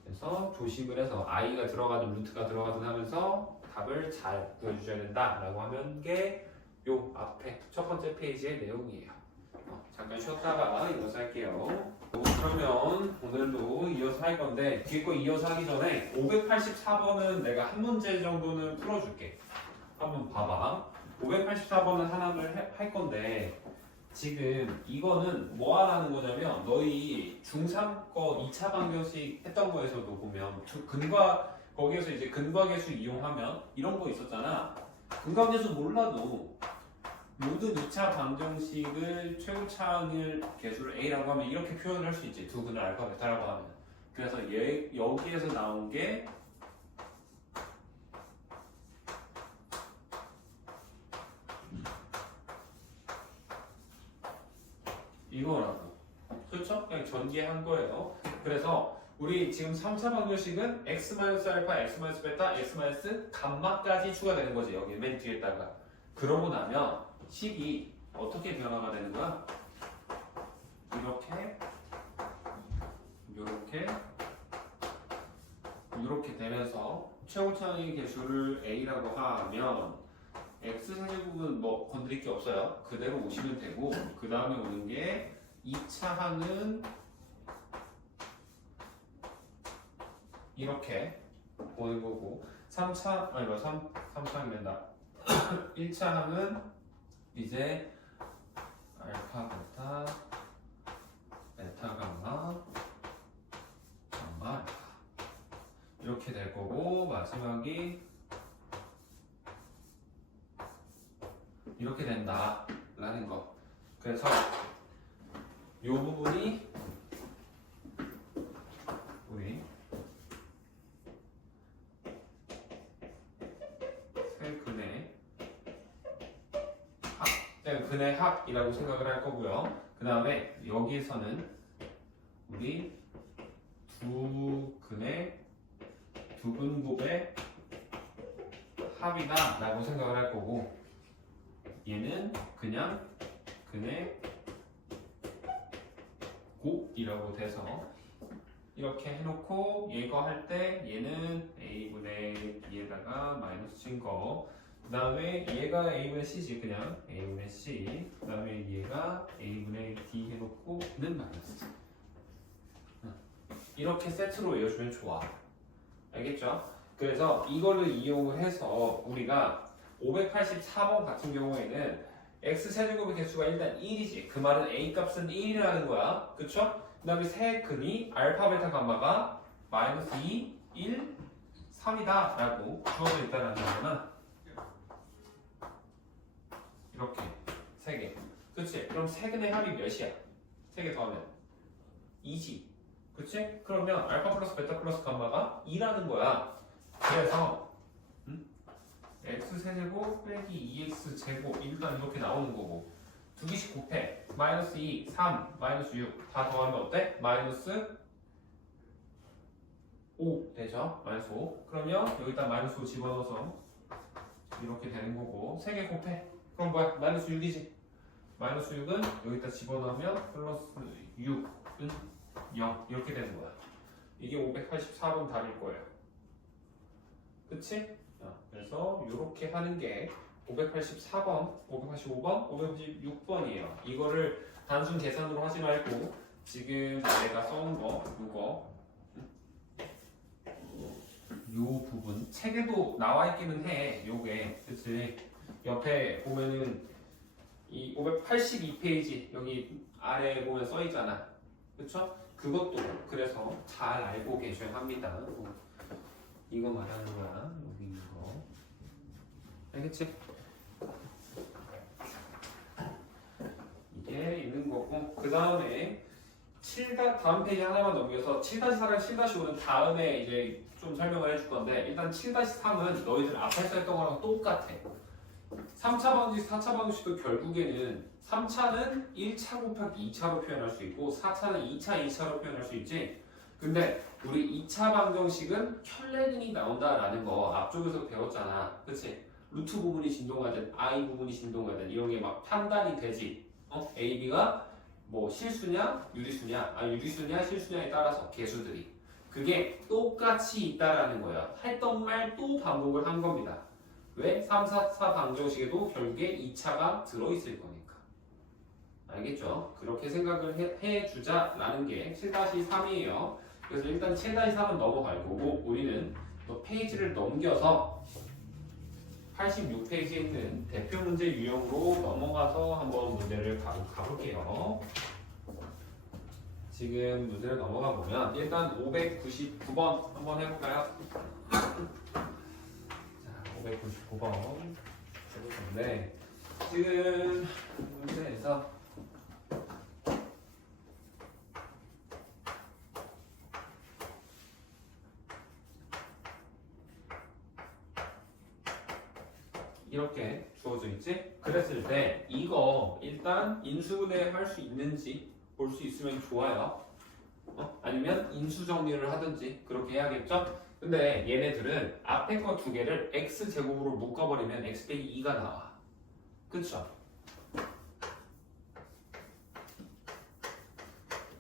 그래서 조심을 해서 i가 들어가든 루트가 들어가든 하면서 답을 잘 구해주셔야 된다라고 하는 게 요 앞에 첫 번째 페이지의 내용이에요. 잠깐 쉬었다가 이어서 할게요. 그러면 오늘도 이어서 할 건데 뒤에 거 이어서 하기 전에 584번은 내가 한 문제 정도는 풀어줄게. 한번 봐봐. 584번은 하나를 할 건데 지금 이거는 뭐 하라는 거냐면 너희 중3 거 2차 방정식 했던 거에서도 보면 거기에서 이제 근과계수 이용하면 이런 거 있었잖아. 근과계수 몰라도 모든 2차 방정식을 최고차항을 계수를 A라고 하면 이렇게 표현을 할 수 있지. 두 근을 알파 베타라고 하면. 그래서 여기에서 나온 게 이거라고. 그렇죠? 그냥 전개한 거예요. 그래서 우리 지금 3차 방정식은 x-알파, x-베타, x-감마까지 추가되는 거지. 여기 맨 뒤에다가. 그러고 나면 식이 어떻게 변화가 되는 거야? 이렇게 되면서 최고차항의 개수를 A라고 하면 X세제곱은 뭐 건드릴 게 없어요. 그대로 오시면 되고 그 다음에 오는 게 2차항은 이렇게 오는 거고 3차항이 된다. 1차항은 이제 알파, 베타, 베타, 감마, 감마, 알파 이렇게 될 거고 마지막이 이렇게 된다라는 거. 그래서 이 부분이 우리 세 근의 합이라고 생각을 할 거고요. 그 다음에 여기에서는 우리 두 근곱의 합이다 라고 생각을 할 거고 얘는 그냥 근의 곱이라고 돼서 이렇게 해놓고 얘가 할 때 얘는 a분의 b에다가 마이너스 친 거 그 다음에 얘가 a분의 c지 그냥 a분의 c 그 다음에 얘가 a분의 d 해놓고 는 마이너스 이렇게 세트로 외워주면 좋아. 알겠죠? 그래서 이거를 이용을 해서 우리가 584번 같은 경우에는 x세제곱의 개수가 일단 1이지. 그 말은 a 값은 1이라는 거야. 그쵸? 그 다음에 세 근이 알파, 베타, 감마가 마이너스 2, 1, 3이다 라고 주어져 있다는 거잖아. 이렇게 세 개. 그치? 그럼 세 근의 합이 몇이야? 세 개 더하면 2지. 그치? 그러면 알파 플러스 베타 플러스 감마가 2라는 거야. 그래서 x세제곱 빼기 2x제곱 일단 이렇게 나오는 거고 두 개씩 곱해 마이너스 2, 3, 마이너스 6 다 더하면 어때? 마이너스 5 되죠? 마이너스 5 그러면 여기다 마이너스 5 집어넣어서 이렇게 되는 거고 3개 곱해 그럼 뭐야? 마이너스 6이지 마이너스 6은 여기다 집어넣으면 플러스 6은 0 이렇게 되는 거야. 이게 584번 답일 거예요. 그치? 그래서 이렇게 하는 게 584번, 585번, 556번이에요. 이거를 단순 계산으로 하지 말고 지금 내가 써온 거 이거 요 부분 책에도 나와 있기는 해. 요게 그치? 옆에 보면은 이 582페이지 여기 아래에 보면 써 있잖아. 그쵸? 그것도 그래서 잘 알고 계셔야 합니다. 이거 말하는 거야. 여기 있는 거. 알겠지? 이게 있는 거고 그 다음에 다음 페이지 하나만 넘겨서 7-4랑 7-5는 다음에 이제 좀 설명을 해줄 건데 일단 7-3은 너희들 앞에서 했던 거랑 똑같아. 3차 방정식, 4차 방정식도 결국에는 3차는 1차 곱하기 2차로 표현할 수 있고 4차는 2차로 표현할 수 있지. 근데 우리 2차 방정식은 켤레등이 나온다라는 거 앞쪽에서 배웠잖아. 그치? 루트 부분이 진동하든 I 부분이 진동하든 이런 게 막 판단이 되지. A, B가 뭐 실수냐 유리수냐 유리수냐 실수냐에 따라서 개수들이 그게 똑같이 있다라는 거야. 했던 말 또 반복을 한 겁니다. 왜? 3, 4, 4 방정식에도 결국에 2차가 들어있을 거니까. 알겠죠? 그렇게 생각을 해주자라는 게 7-3이에요. 그래서 일단 7-3은 넘어갈 거고 우리는 또 페이지를 넘겨서 86페이지에 있는 대표 문제 유형으로 넘어가서 한번 문제를 바로 가볼게요. 지금 문제를 넘어가 보면 일단 599번 한번 해볼까요? 자, 599번 해볼 건데 지금 문제에서 이렇게 주어져 있지? 그랬을 때 이거 일단 인수분해 할 수 있는지 볼 수 있으면 좋아요. 아니면 인수 정리를 하든지 그렇게 해야겠죠? 근데 얘네들은 앞에 거 두 개를 x제곱으로 묶어버리면 x 빼기 2가 나와. 그쵸?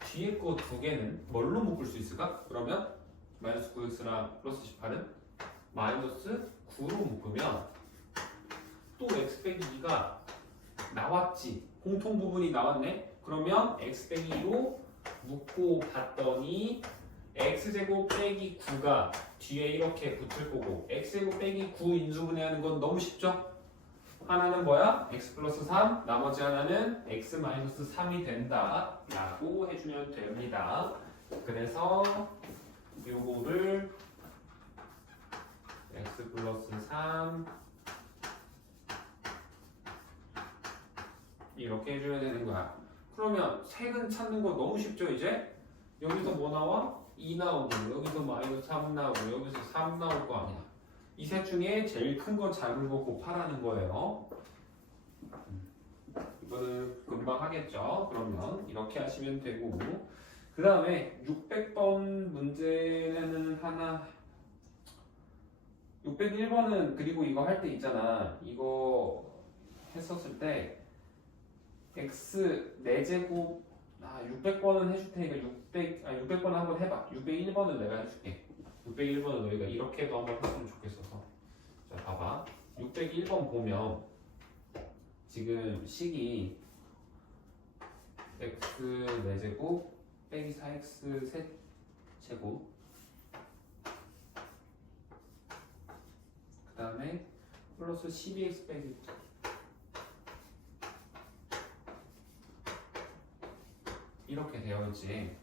뒤에 거 두 개는 뭘로 묶을 수 있을까? 그러면 마이너스 9x랑 플러스 18은 마이너스 9로 묶으면 또 x 빼기 2가 나왔지. 공통 부분이 나왔네. 그러면 x 빼기 2로 묶고 봤더니 x제곱 빼기 9가 뒤에 이렇게 붙을 거고 x제곱 빼기 9 인수분해하는 건 너무 쉽죠? 하나는 뭐야? x 플러스 3 나머지 하나는 x 마이너스 3이 된다 라고 해주면 됩니다. 그래서 요거를 x 플러스 3 이렇게 해줘야 되는 거야. 그러면 색은 찾는 거 너무 쉽죠 이제? 여기서 뭐 나와? 2 나오고 여기서 마이너스 3 나오고 여기서 3 나올 거 아니야. 이 셋 중에 제일 큰 건 작은 거 곱하라는 거예요. 이거는 금방 하겠죠. 그러면 이렇게 하시면 되고 그 다음에 600번 문제는 하나 601번은 그리고 이거 할 때 있잖아. 이거 했었을 때 x 4제곱 600번은 해줄 테니까 600번 한번 해봐. 601번은 내가 해줄게. 601번은 너희가 이렇게도 한번 했으면 좋겠어서. 자 봐봐. 601번 보면 지금 식이 x 4제곱 빼기 4x 셋제곱 그 다음에 플러스 12x 빼기 이렇게 되어 있지.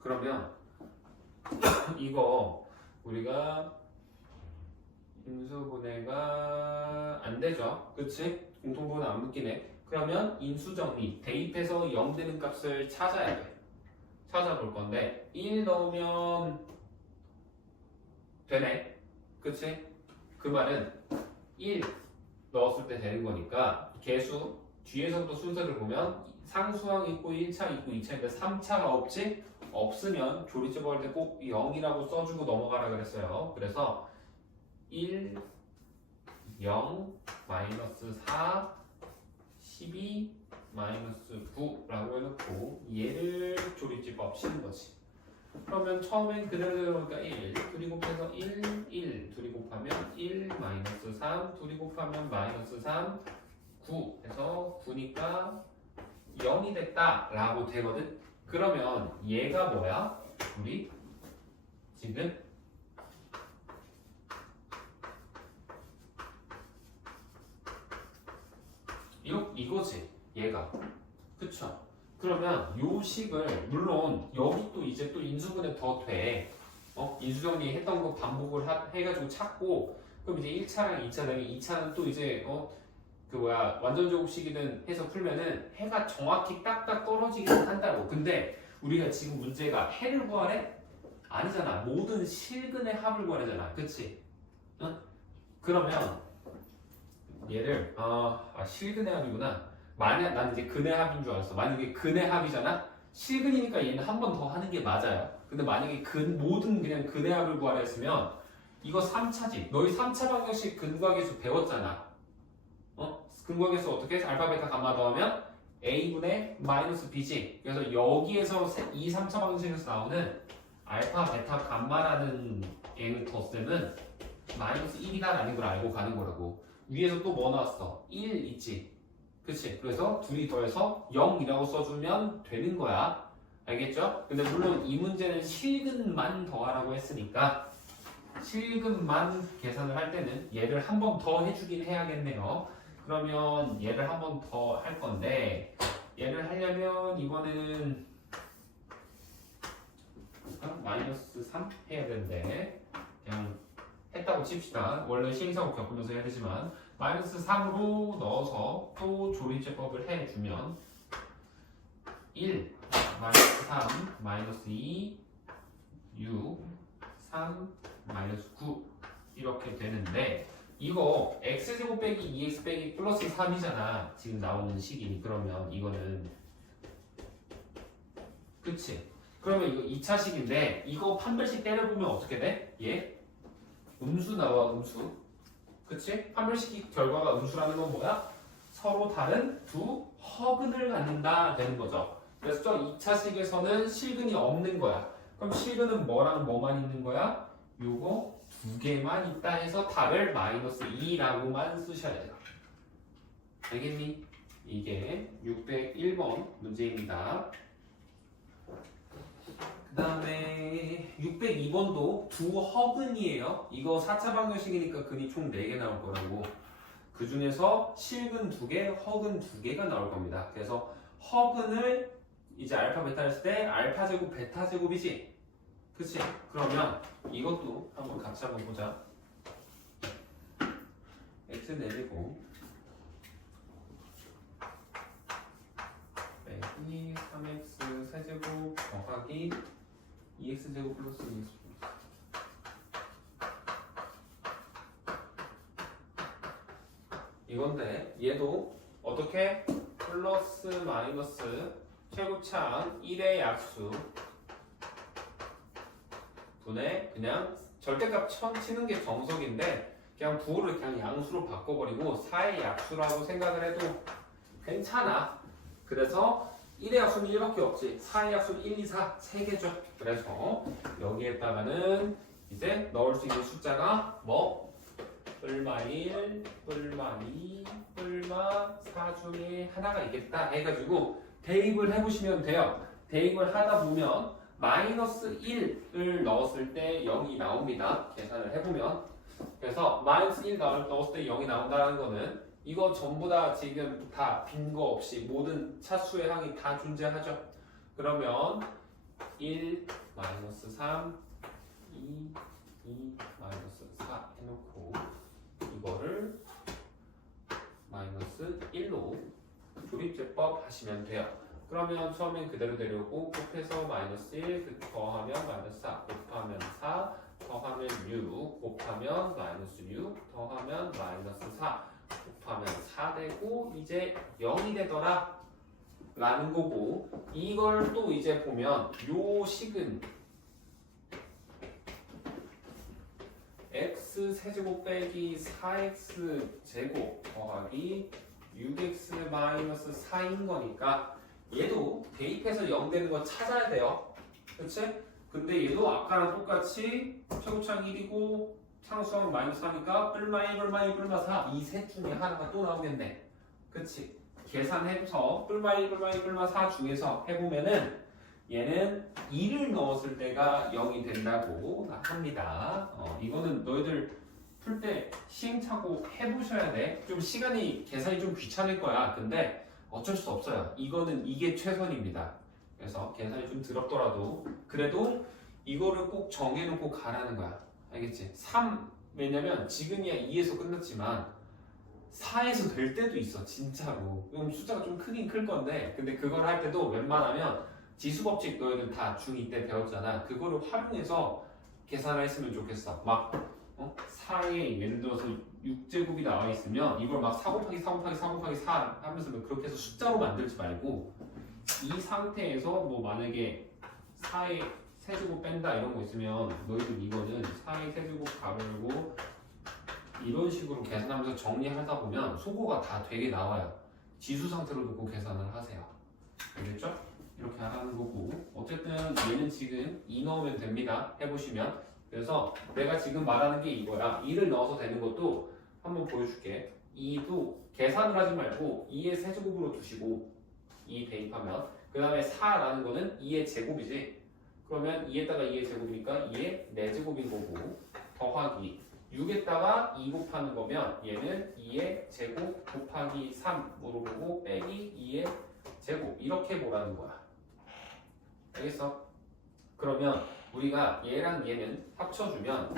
그러면 이거 우리가 인수분해가 안 되죠. 그치? 공통분해 안 묶이네. 그러면 인수정리 대입해서 0 되는 값을 찾아야 돼. 찾아볼 건데 1 넣으면 되네. 그치? 그 말은 1 넣었을 때 되는 거니까 개수 뒤에서부터 순서를 보면 상수항 있고 1차 있고 2차인데 3차가 없지? 없으면 조리집 할 때 꼭 0이라고 써주고 넘어가라 그랬어요. 그래서 1, 0, 마이너스 4, 12, 마이너스 9라고 해놓고 얘를 조리집법 치는 거지. 그러면 처음엔 그대로 들어오니까 1, 둘이 곱해서 1, 1, 둘이 곱하면 1, 마이너스 3, 둘이 곱하면 마이너스 3, 9 해서 9니까 0이 됐다 라고 되거든. 그러면 얘가 뭐야? 우리 지금 이거지 얘가. 그쵸? 그러면 요 식을 물론 여기 또 이제 또 인수분해 더 돼. 인수정리 했던 거 반복을 해가지고 찾고 그럼 이제 1차랑 2차 되면 2차는 또 이제 완전 제곱식이든 해서 풀면은 해가 정확히 딱딱 떨어지긴 한다고. 근데 우리가 지금 문제가 해를 구하래? 아니잖아. 모든 실근의 합을 구하래잖아. 그치? 응? 그러면 얘를 실근의 합이구나. 만약 난 이제 근의 합인 줄 알았어. 만약에 근의 합이잖아. 실근이니까 얘는 한 번 더 하는 게 맞아요. 근데 만약에 모든 그냥 근의 합을 구하라 했으면 이거 3차지. 너희 3차 방정식 근과계수 배웠잖아. 근과계수 어떻게 해서 알파 베타 감마 더하면 a분의 마이너스 b지. 그래서 여기에서 2, 3차 방정식에서 나오는 알파 베타 감마라는 얘의 덧셈은 마이너스 1이다라는 걸 알고 가는 거라고. 위에서 또 뭐 나왔어? 1 있지. 그치? 그래서 둘이 더해서 0이라고 써주면 되는 거야. 알겠죠? 근데 물론 이 문제는 실근만 더하라고 했으니까 실근만 계산을 할 때는 얘를 한 번 더 해주긴 해야겠네요. 그러면 얘를 한 번 더 할 건데 얘를 하려면 이번에는 마이너스 3 해야 되는데 그냥 했다고 칩시다. 원래 시행착오 겪으면서 해야 되지만 마이너스 3으로 넣어서 또 조리제법을 해주면 1 마이너스 3 마이너스 2 6 3 마이너스 9 이렇게 되는데 이거 x제곱 빼기 2x 빼기 플러스 3이잖아. 지금 나오는 식이. 그러면 이거는 그치? 그러면 이거 2차식인데 이거 판별식 때려보면 어떻게 돼? 얘? 음수 나와. 음수. 그치? 판별식 결과가 음수라는 건 뭐야? 서로 다른 두 허근을 갖는다 되는 거죠. 그래서 저 2차식에서는 실근이 없는 거야. 그럼 실근은 뭐랑 뭐만 있는 거야? 요거 두 개만 있다 해서 답을 마이너스 2라고만 쓰셔야 돼요. 알겠니? 이게 601번 문제입니다. 그 다음에 602번도 두 허근이에요. 이거 4차 방정식이니까 근이 총 4개 나올 거라고. 그 중에서 실근 2개, 허근 2개가 나올 겁니다. 그래서 허근을 이제 알파 베타 했을 때 알파 제곱 베타 제곱이지. 그치? 그러면 이것도 한번 같이 한번 보자. x 내리고 빼기 3x 세제곱 더하기 2x 제곱 플러스 2x 이건데 얘도 어떻게 플러스 마이너스 최고창 1의 약수 분의 그냥 절대값 치는 게 정석인데 그냥 부호를 그냥 양수로 바꿔버리고 4의 약수라고 생각을 해도 괜찮아. 그래서 1의 약수는 1밖에 없지. 4의 약수는 1, 2, 4 3개죠. 그래서 여기에다가는 이제 넣을 수 있는 숫자가 뭐? 뿔마 1, 뿔마 2, 뿔마 4 중에 하나가 있겠다 해가지고 대입을 해보시면 돼요. 대입을 하다 보면 마이너스 1을 넣었을 때 0이 나옵니다. 계산을 해보면. 그래서 마이너스 1 넣었을 때 0이 나온다는 거는 이거 전부 다 지금 다 빈 거 없이 모든 차수의 항이 다 존재하죠. 그러면 1, 마이너스 3, 2, 마이너스 4 해놓고 이거를 마이너스 1로 조립제법 하시면 돼요. 그러면 처음엔 그대로 내려오고 곱해서 마이너스 1 더하면 마이너스 4 곱하면 4 더하면 6 곱하면 마이너스 6 더하면 마이너스 4 곱하면 4 되고 이제 0이 되더라 라는 거고 이걸 또 이제 보면 요 식은 x 세제곱 빼기 4x 제곱 더하기 6x 마이너스 4인 거니까 얘도 대입해서 0 되는 거 찾아야 돼요. 그치? 근데 얘도 아까랑 똑같이 최고창 1이고 상수항 마이너스 3이니까 뿔마 1, 뿔마 2, 뿔마 4 이 셋 중에 하나가 또 나오겠네. 그치? 계산해서 뿔마 1, 뿔마 2, 뿔마 4 중에서 해보면은 얘는 2를 넣었을 때가 0이 된다고 합니다. 이거는 너희들 풀 때 시행착오 해보셔야 돼. 좀 시간이 계산이 좀 귀찮을 거야. 근데 어쩔 수 없어요. 이거는 이게 최선입니다. 그래서 계산이 좀 더럽더라도 그래도 이거를 꼭 정해놓고 가라는 거야. 알겠지? 3 왜냐면 지금이야 2에서 끝났지만 4에서 될 때도 있어 진짜로. 그럼 숫자가 좀 크긴 클 건데 근데 그걸 할 때도 웬만하면 지수법칙 너희들 다 중2 때 배웠잖아. 그거를 활용해서 계산을 했으면 좋겠어. 막 4에 예를 들어서 6제곱이 나와 있으면 이걸 막 4 곱하기 4 곱하기 4 곱하기 4 하면서 그렇게 해서 숫자로 만들지 말고 이 상태에서 뭐 만약에 4의 세제곱 뺀다 이런 거 있으면 너희들 이거는 4의 세제곱 가르고 이런 식으로 계산하면서 정리하다 보면 소거가 다 되게 나와요. 지수 상태로 놓고 계산을 하세요. 알겠죠? 이렇게 하라는 거고 어쨌든 얘는 지금 2 넣으면 됩니다. 해보시면 그래서 내가 지금 말하는 게 이거야. 2를 넣어서 되는 것도 한번 보여줄게. 2도 계산을 하지 말고 2의 세제곱으로 두시고 2 대입하면 그 다음에 4라는 거는 2의 제곱이지. 그러면 2에다가 2의 제곱이니까 2의 4제곱인 거고 더하기 6에다가 2 곱하는 거면 얘는 2의 제곱 곱하기 3으로 보고 빼기 2의 제곱 이렇게 보라는 거야. 알겠어? 그러면 우리가 얘랑 얘는 합쳐주면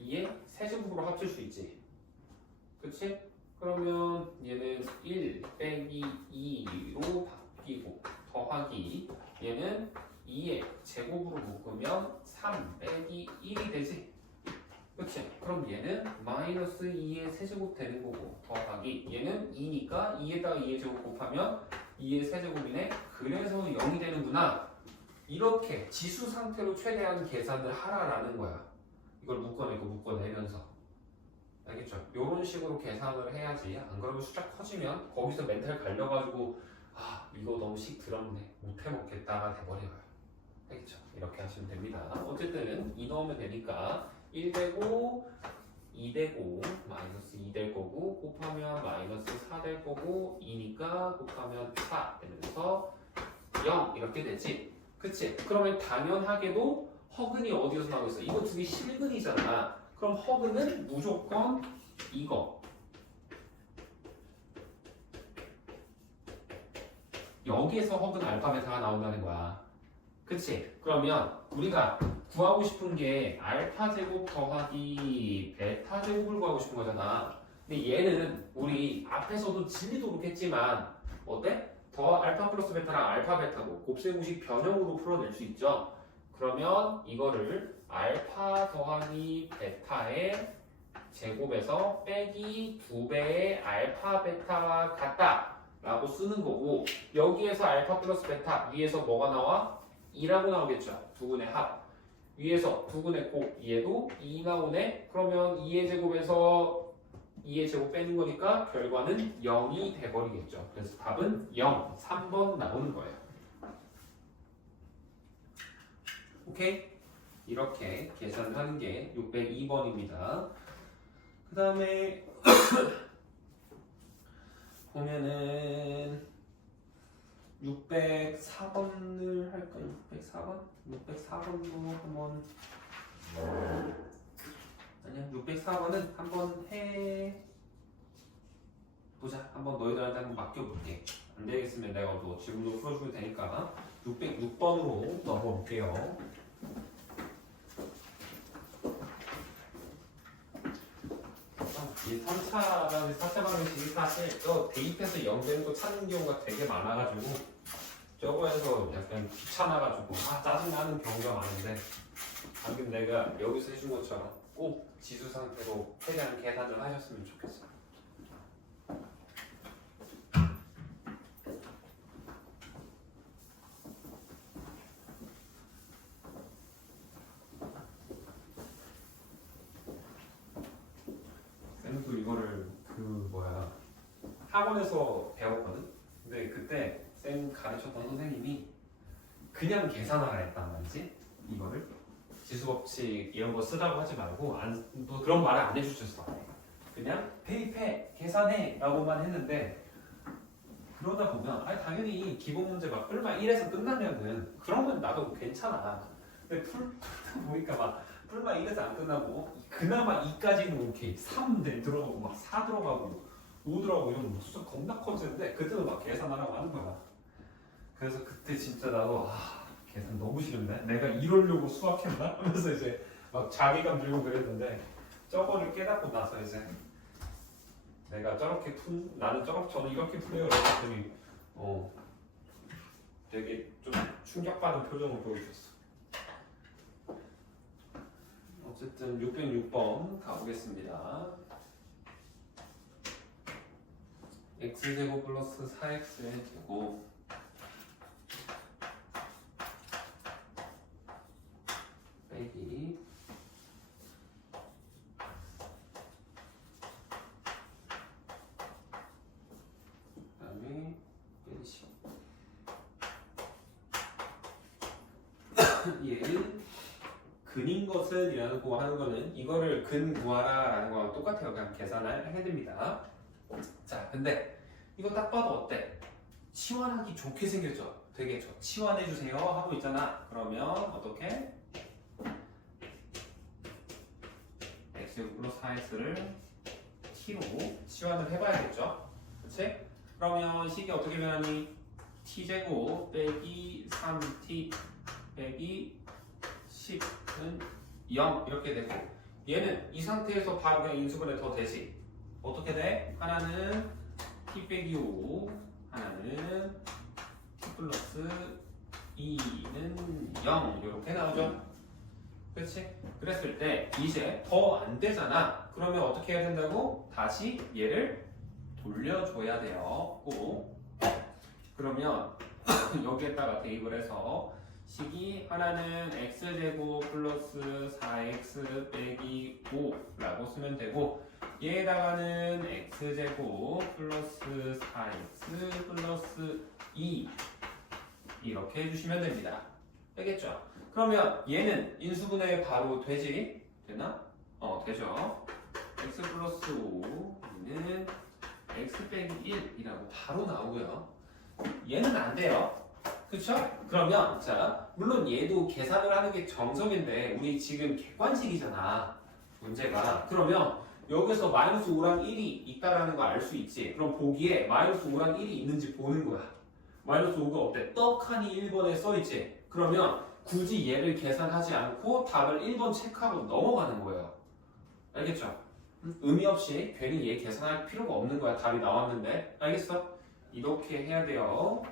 2의 세제곱으로 합칠 수 있지. 그치? 그러면 얘는 1 빼기 2로 바뀌고 더하기 얘는 2의 제곱으로 묶으면 3 빼기 1이 되지. 그치? 그럼 얘는 마이너스 2의 세제곱 되는 거고 더하기 얘는 2니까 2에다가 2의 제곱 곱하면 2의 세제곱이네. 그래서 0이 되는구나. 이렇게 지수 상태로 최대한 계산을 하라라는 거야. 이걸 묶어내고 묶어내면서. 알겠죠? 이런 식으로 계산을 해야지. 안 그러면 숫자 커지면 거기서 멘탈 갈려가지고 아 이거 너무 식 들었네 못해 먹겠다가 돼버려요. 알겠죠? 이렇게 하시면 됩니다. 어쨌든 2 넣으면 되니까 1 되고 2 되고 마이너스 2 될 거고 곱하면 마이너스 4 될 거고 2니까 곱하면 4 되면서 0 이렇게 되지. 그치? 그러면 당연하게도 허근이 어디에서 나오겠어? 이거 두 개 실근이잖아. 그럼 허근은 무조건 이거. 여기에서 허근 알파 베타가 나온다는 거야. 그치? 그러면 우리가 구하고 싶은 게 알파 제곱 더하기 베타 제곱을 구하고 싶은 거잖아. 근데 얘는 우리 앞에서도 진리도록 했지만 어때? 더 알파 플러스 베타랑 알파 베타고 곱셈공식 변형으로 풀어낼 수 있죠. 그러면 이거를 알파 더하기 베타의 제곱에서 빼기 2배의 알파 베타와 같다 라고 쓰는 거고 여기에서 알파 플러스 베타 위에서 뭐가 나와? 2라고 나오겠죠. 두근의 합. 위에서 두근의 곱 얘도 2 나오네. 그러면 2의 제곱에서 2의 제곱 빼는 거니까 결과는 0이 돼버리겠죠. 그래서 답은 0, 3번 나오는 거예요. 오케이? 이렇게 계산을 하는 게 602번입니다. 그 다음에 보면은 604번을 할까요? 604번? 604번도 한번 아니야 604번은 한번 해보자. 한번 너희들한테 한번 맡겨볼게. 안 되겠으면 내가 너 지금도 풀어주면 되니까 606번으로 넘어볼게요. 이 3차라는 4차 방정식이 사실 대입해서 0 되는 거 찾는 경우가 되게 많아가지고 저거에서 약간 귀찮아가지고 짜증나는 경우가 많은데 방금 내가 여기서 해준 것처럼 꼭 지수 상태로 최대한 계산을 하셨으면 좋겠어요. 쌤도 이거를 학원에서 배웠거든? 근데 그때 쌤 가르쳤던 선생님이 그냥 계산하라 했단 말이지. 이거를 지수법칙 이런 거 쓰라고 하지 말고 또 그런 말을 안 해주셨어. 그냥 대입해, 계산해 라고만 했는데 그러다 보면 당연히 기본 문제 막 뿔마 1에서 끝나면은 그런 건 나도 괜찮아. 근데 풀다 보니까 막 뿔마 1에서 안 끝나고 그나마 2까지는 오케이. 3 들어가고 막 4 들어가고 5 들어가고 이런 숫자 겁나 커지는데 그때도 막 계산하라고 하는 거야. 그래서 그때 진짜 나도 계산 너무 싫은데 내가 이러려고 수학했나? 하면서 이제 막 자괴감 들고 그랬는데 저거를 깨닫고 나서 이제 내가 저렇게 저는 이렇게 풀어요. 그랬더니 되게 좀 충격받은 표정을 보여줬어. 어쨌든 606번 가보겠습니다. x제곱 플러스 4x의 제곱 빼기 그다음에 빼기 10 얘를 근인 것은 이라고 하는 거는 이거를 근 구하라 라는 거랑 똑같아요. 그냥 계산을 해야 됩니다. 자, 근데 이거 딱 봐도 어때? 치환하기 좋게 생겼죠? 되게 치환해주세요 하고 있잖아. 그러면 어떻게? x 플러스 4x를 t로 치환을 해봐야겠죠? 그치? 그러면 식이 어떻게 변하니? t제곱 빼기 3t 빼기 10은 0 이렇게 되고 얘는 이 상태에서 바로 그냥 인수분해 더 되지. 어떻게 돼? 하나는 t 빼기 5 하나는 t 플러스 2는 0 이렇게 나오죠. 그렇지? 그랬을 때 이제 더 안 되잖아. 그러면 어떻게 해야 된다고? 다시 얘를 돌려줘야 돼요. 꼭. 그러면 여기에다가 대입을 해서 식이 하나는 x제곱 플러스 4x 빼기 5라고 쓰면 되고 얘에다가는 x제곱 플러스 4x 플러스 2 이렇게 해주시면 됩니다. 되겠죠? 그러면 얘는 인수분해 바로 되지? 되나? 되죠. x 플러스 5는 x 빼기 1이라고 바로 나오고요. 얘는 안 돼요. 그쵸? 그러면 자 물론 얘도 계산을 하는 게 정석인데 우리 지금 객관식이잖아 문제가. 그러면 여기서 마이너스 5랑 1이 있다라는 거 알 수 있지. 그럼 보기에 마이너스 5랑 1이 있는지 보는 거야. 마이너스 5가 어때? 떡하니 1번에 써있지. 그러면 굳이 얘를 계산하지 않고 답을 1번 체크하고 넘어가는 거예요. 알겠죠? 의미 없이 괜히 얘 계산할 필요가 없는 거야. 답이 나왔는데. 알겠어? 이렇게 해야 돼요.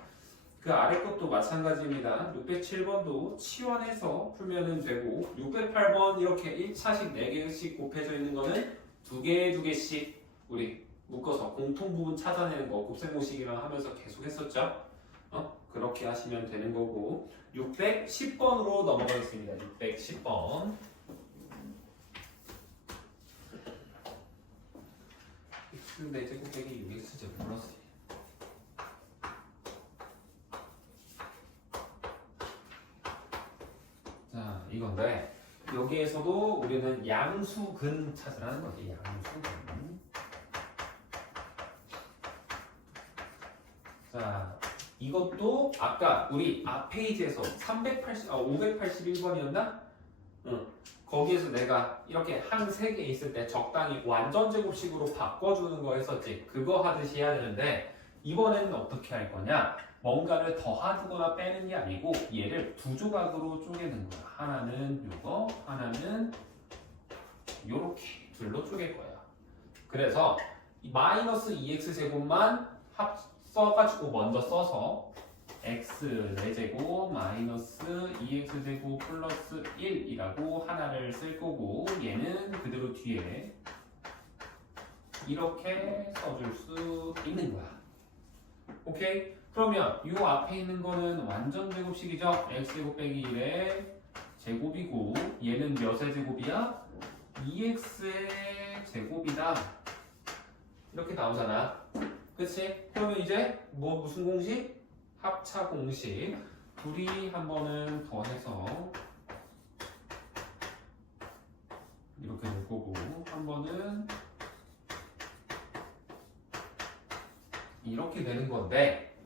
그 아래 것도 마찬가지입니다. 607번도 치환해서 풀면 되고 608번 이렇게 1차식 4개씩 곱해져 있는 거는 2개씩 우리 묶어서 공통 부분 찾아내는 거 곱셈공식이랑 하면서 계속 했었죠. 그렇게 하시면 되는 거고 610번으로 넘어가겠습니다. 610번 x 4제곱 빼기 6x제곱 플러스 자 이건데 여기에서도 우리는 양수근 찾으라는 거지. 양수근. 자 이것도 아까 우리 앞 페이지에서 581번이었나? 응. 거기에서 내가 이렇게 한 3개 있을 때 적당히 완전 제곱식으로 바꿔주는 거 했었지. 그거 하듯이 해야 되는데 이번에는 어떻게 할 거냐? 뭔가를 더하거나 빼는 게 아니고 얘를 두 조각으로 쪼개는 거야. 하나는 요거, 하나는 요렇게 둘로 쪼갤 거야. 그래서 마이너스 2x 제곱만 써가지고 먼저 써서 x 4제곱 마이너스 2x 제곱 플러스 1이라고 하나를 쓸 거고 얘는 그대로 뒤에 이렇게 써줄 수 있는 거야. 오케이? 그러면 이 앞에 있는 거는 완전 제곱식이죠. x제곱 빼기 1의 제곱이고 얘는 몇의 제곱이야? 2x의 제곱이다. 이렇게 나오잖아. 그치? 그러면 이제 무슨 공식? 합차 공식. 둘이 한 번은 더해서 이렇게 될 거고 한 번은 이렇게 되는 건데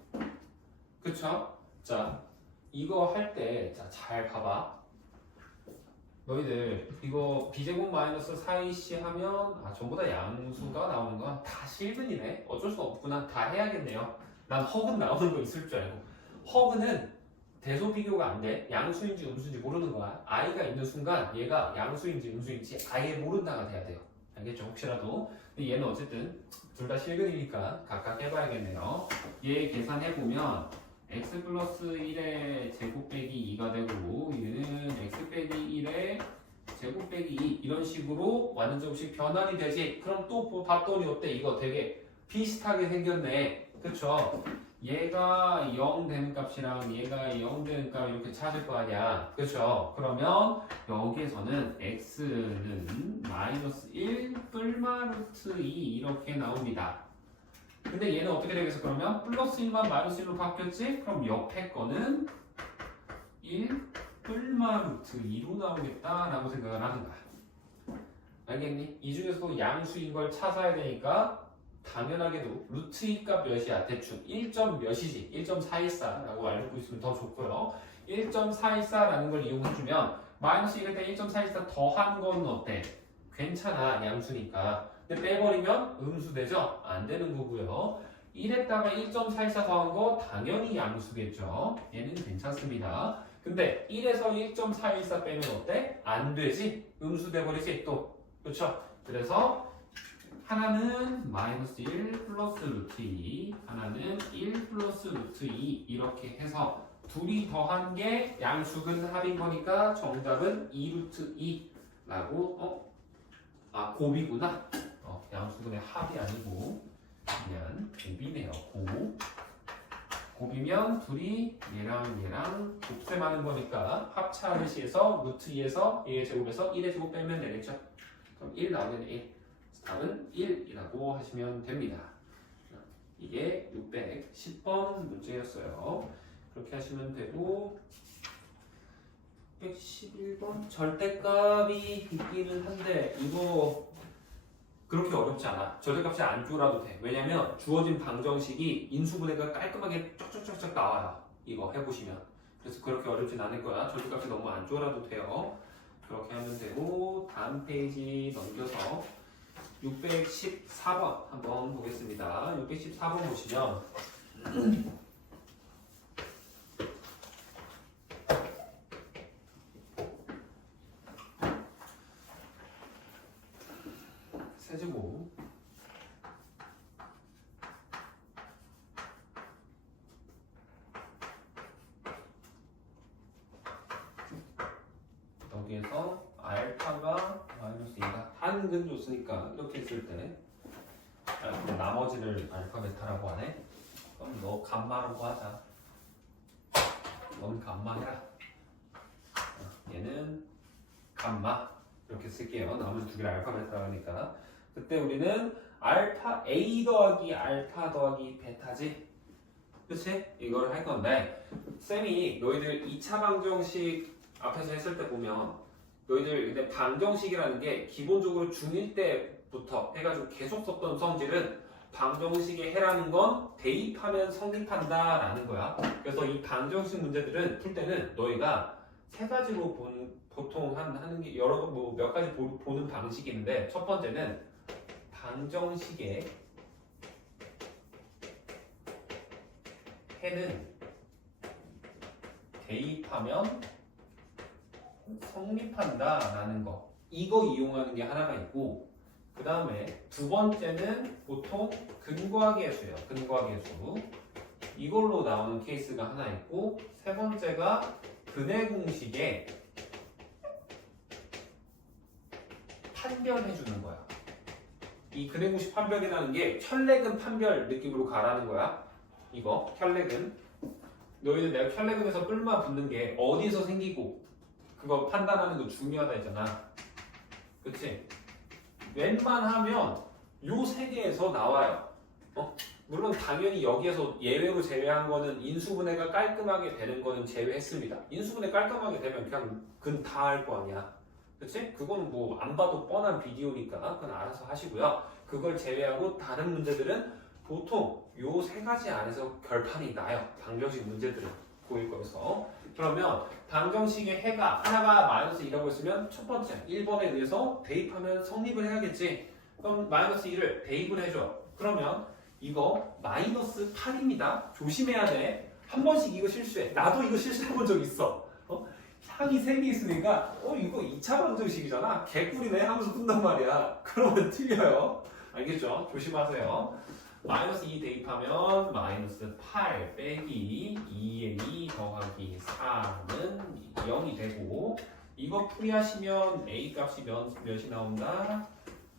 그쵸? 자 이거 할 때 잘 봐봐. 너희들 이거 b제곱 마이너스 4ac 하면 전부 다 양수가 나오는 거야. 다 실근이네. 어쩔 수 없구나. 다 해야겠네요. 난 허근 나오는 거 있을 줄 알고. 허근은 대소 비교가 안 돼. 양수인지 음수인지 모르는 거야. i가 있는 순간 얘가 양수인지 음수인지 아예 모른다가 돼야 돼요. 알겠죠? 혹시라도. 근데 얘는 어쨌든 둘 다 실근이니까 각각 해봐야겠네요. 얘 계산해보면 x 플러스 1의 제곱 빼기 2가 되고 얘는 x 빼기 1의 제곱 빼기 2 이런 식으로 완전 제곱식 변환이 되지. 그럼 또 봤더니 어때? 이거 되게 비슷하게 생겼네. 그쵸? 얘가 0 되는 값이랑 얘가 0 되는 값 이렇게 찾을 거 아니야. 그쵸? 그러면 여기에서는 x는 마이너스 1 뿔마 루트 2 이렇게 나옵니다. 근데 얘는 어떻게 되겠어? 그러면 플러스 1만 마이너스 1로 바뀌었지? 그럼 옆에 거는 1 뿔마 루트 2로 나오겠다라고 생각을 하는 거야. 알겠니? 이 중에서도 양수인 걸 찾아야 되니까 당연하게도 루트 2 값 몇이야? 대충 1점 몇이지? 1.414라고 알고 있으면 더 좋고요. 1.414라는 걸 이용해주면 마이너스 1일 때 1.414 더한 건 어때? 괜찮아, 양수니까. 근데 빼버리면 음수 되죠? 안 되는 거고요. 1에다가 1.414 더한 거 당연히 양수겠죠? 얘는 괜찮습니다. 근데 1에서 1.414 빼면 어때? 안 되지? 음수 돼버리지? 또. 그렇죠? 그래서 하나는 마이너스 1 플러스 루트 2, 하나는 1 플러스 루트 2 이렇게 해서 둘이 더한 게 양수근 합인 거니까 정답은 2 루트 2라고 곱이구나. 양수근의 합이 아니고 그냥 곱이네요. 곱이면 둘이 얘랑 곱셈하는 거니까 합차를 시해서 루트 2에서 얘의 제곱에서 1의 제곱 빼면 되겠죠. 그럼 1 나오면 1. 답은 1이라고 하시면 됩니다. 이게 610번 문제였어요. 그렇게 하시면 되고 611번 절대값이 있기는 한데 이거 그렇게 어렵지 않아. 절대값이 안 줘라도 돼. 왜냐면 주어진 방정식이 인수분해가 깔끔하게 쫙쫙쫙쫙 나와요. 이거 해보시면. 그래서 그렇게 어렵진 않을 거야. 절대값이 너무 안 줘라도 돼요. 그렇게 하면 되고 다음 페이지 넘겨서 614번 한번 보겠습니다. 614번 보시면 세제곱 여기에서 알파가 마이너스 2가 한근 줬으니까 이렇게 했을 때 근데 나머지를 알파 베타라고 하네. 그럼 너 감마라고 하자. 넌 감마 해라. 얘는 감마 이렇게 쓸게요. 나머지 두 개를 알파 베타라고 하니까 그때 우리는 알파 A 더하기 알파 더하기 베타지. 그치? 이걸 할 건데 쌤이 너희들 2차 방정식 앞에서 했을 때 보면 너희들 근데 방정식이라는 게 기본적으로 중1 때부터 해가지고 계속 썼던 성질은 방정식에 해라는 건 대입하면 성립한다 라는 거야. 그래서 이 방정식 문제들은 풀 때는 너희가 세 가지로 보통 하는 게 여러 몇 가지 보는 방식이 있는데 첫 번째는 방정식에 해는 대입하면 성립한다 라는 거 이거 이용하는 게 하나가 있고 그 다음에 두 번째는 보통 근과계수예요. 근과계수 이걸로 나오는 케이스가 하나 있고 세 번째가 근의 공식에 판별해 주는 거야. 이 근의 공식 판별이라는 게 혈례근 판별 느낌으로 가라는 거야. 이거 혈례근 너희들 내가 혈례근에서 뿔마 붙는 게 어디서 생기고 그거 판단하는 거 중요하다 했잖아. 그치? 웬만하면 요 세 개에서 나와요. 물론 당연히 여기에서 예외로 제외한 거는 인수분해가 깔끔하게 되는 거는 제외했습니다. 인수분해 깔끔하게 되면 그냥 근 다 할 거 아니야. 그치? 그건 뭐 안 봐도 뻔한 비디오니까 그건 알아서 하시고요. 그걸 제외하고 다른 문제들은 보통 요 세 가지 안에서 결판이 나요. 방정식 문제들은 보일 거여서. 그러면 방정식의 해가 하나가 마이너스 2라고 했으면 첫 번째 1번에 의해서 대입하면 성립을 해야겠지. 그럼 마이너스 2를 대입을 해줘. 그러면 이거 마이너스 8입니다. 조심해야 돼. 한 번씩 이거 실수해. 나도 이거 실수해 본 적 있어. 항이 3개 있으니까 이거 2차 방정식이잖아. 개꿀이네 하면서 푼단 말이야. 그러면 틀려요. 알겠죠? 조심하세요. 마이너스 2 대입하면 마이너스 8 빼기 2의 2 더하기 4는 0이 되고 이거 풀이하시면 a 값이 몇이 나온다?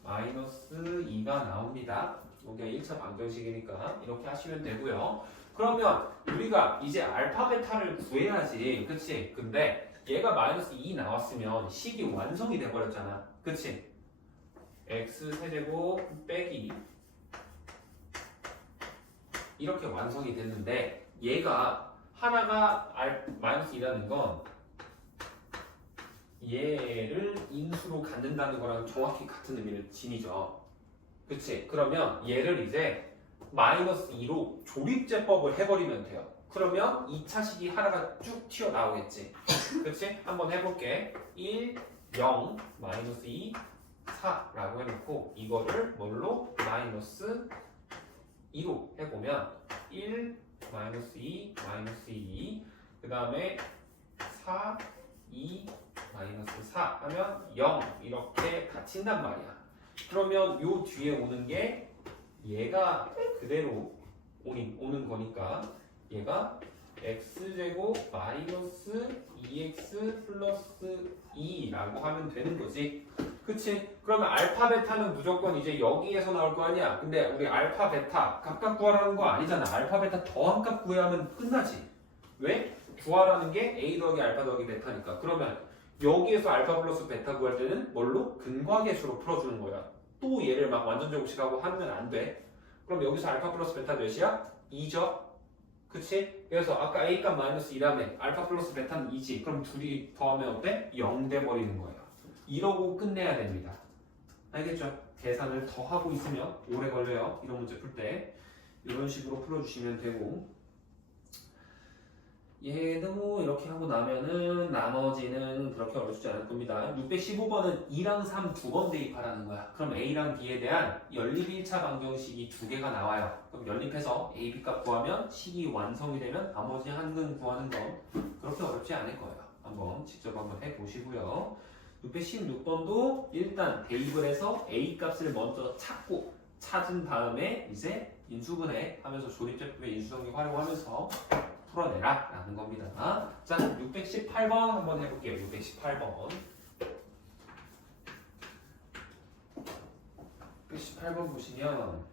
마이너스 2가 나옵니다. 이게 1차 방정식이니까 이렇게 하시면 되고요. 그러면 우리가 이제 알파 베타를 구해야지, 그치? 근데 얘가 마이너스 2 나왔으면 식이 완성이 돼버렸잖아, 그치? x 세제곱 빼기 이렇게 완성이 됐는데 얘가 하나가 마이너스 2라는 건 얘를 인수로 갖는다는 거랑 정확히 같은 의미를 지니죠. 그치? 그러면 얘를 이제 마이너스 2로 조립제법을 해버리면 돼요. 그러면 2차식이 하나가 쭉 튀어나오겠지. 그치? 한번 해볼게. 1, 0, 마이너스 2, 4라고 해놓고 이거를 뭘로? 마이너스 2로 해보면 1, 마이너스 2, 마이너스 2, 그 다음에 4, 2, 마이너스 4 하면 0 이렇게 갇힌단 말이야. 그러면 요 뒤에 오는 게 얘가 그대로 오는 거니까 얘가 x제곱 마이너스 2x 플러스 2라고 하면 되는 거지. 그치? 그러면 알파 베타는 무조건 이제 여기에서 나올 거 아니야. 근데 우리 알파 베타 각각 구하라는 거 아니잖아. 알파 베타 더한 값 구해야 하면 끝나지. 왜? 구하라는 게 a 더하기 알파 더하기 베타니까. 그러면 여기에서 알파 플러스 베타 구할 때는 뭘로? 근과계수로 풀어주는 거야. 또 얘를 막 완전 제곱식하고 하면 안 돼. 그럼 여기서 알파 플러스 베타 몇이야? 2죠? 그치? 그래서 아까 a 값 마이너스 2라며 알파 플러스 베타는 2지. 그럼 둘이 더하면 어때? 0 돼버리는 거예요. 이러고 끝내야 됩니다. 알겠죠? 계산을 더 하고 있으면 오래 걸려요. 이런 문제 풀 때. 이런 식으로 풀어주시면 되고 얘도 이렇게 하고 나면은 나머지는 그렇게 어렵지 않을 겁니다. 615번은 2랑 3 두 번 대입하라는 거야. 그럼 A랑 B에 대한 연립 1차 방정식이 두 개가 나와요. 그럼 연립해서 A, B 값 구하면 식이 완성이 되면 나머지 한근 구하는 건 그렇게 어렵지 않을 거예요. 한번 직접 한번 해보시고요. 616번도 일단 대입을 해서 A 값을 먼저 찾은 다음에 이제 인수분해 하면서 조립제법의 인수정리 활용하면서 풀어내라 라는 겁니다. 자, 618번 한번 해볼게요. 618번 618번 보시면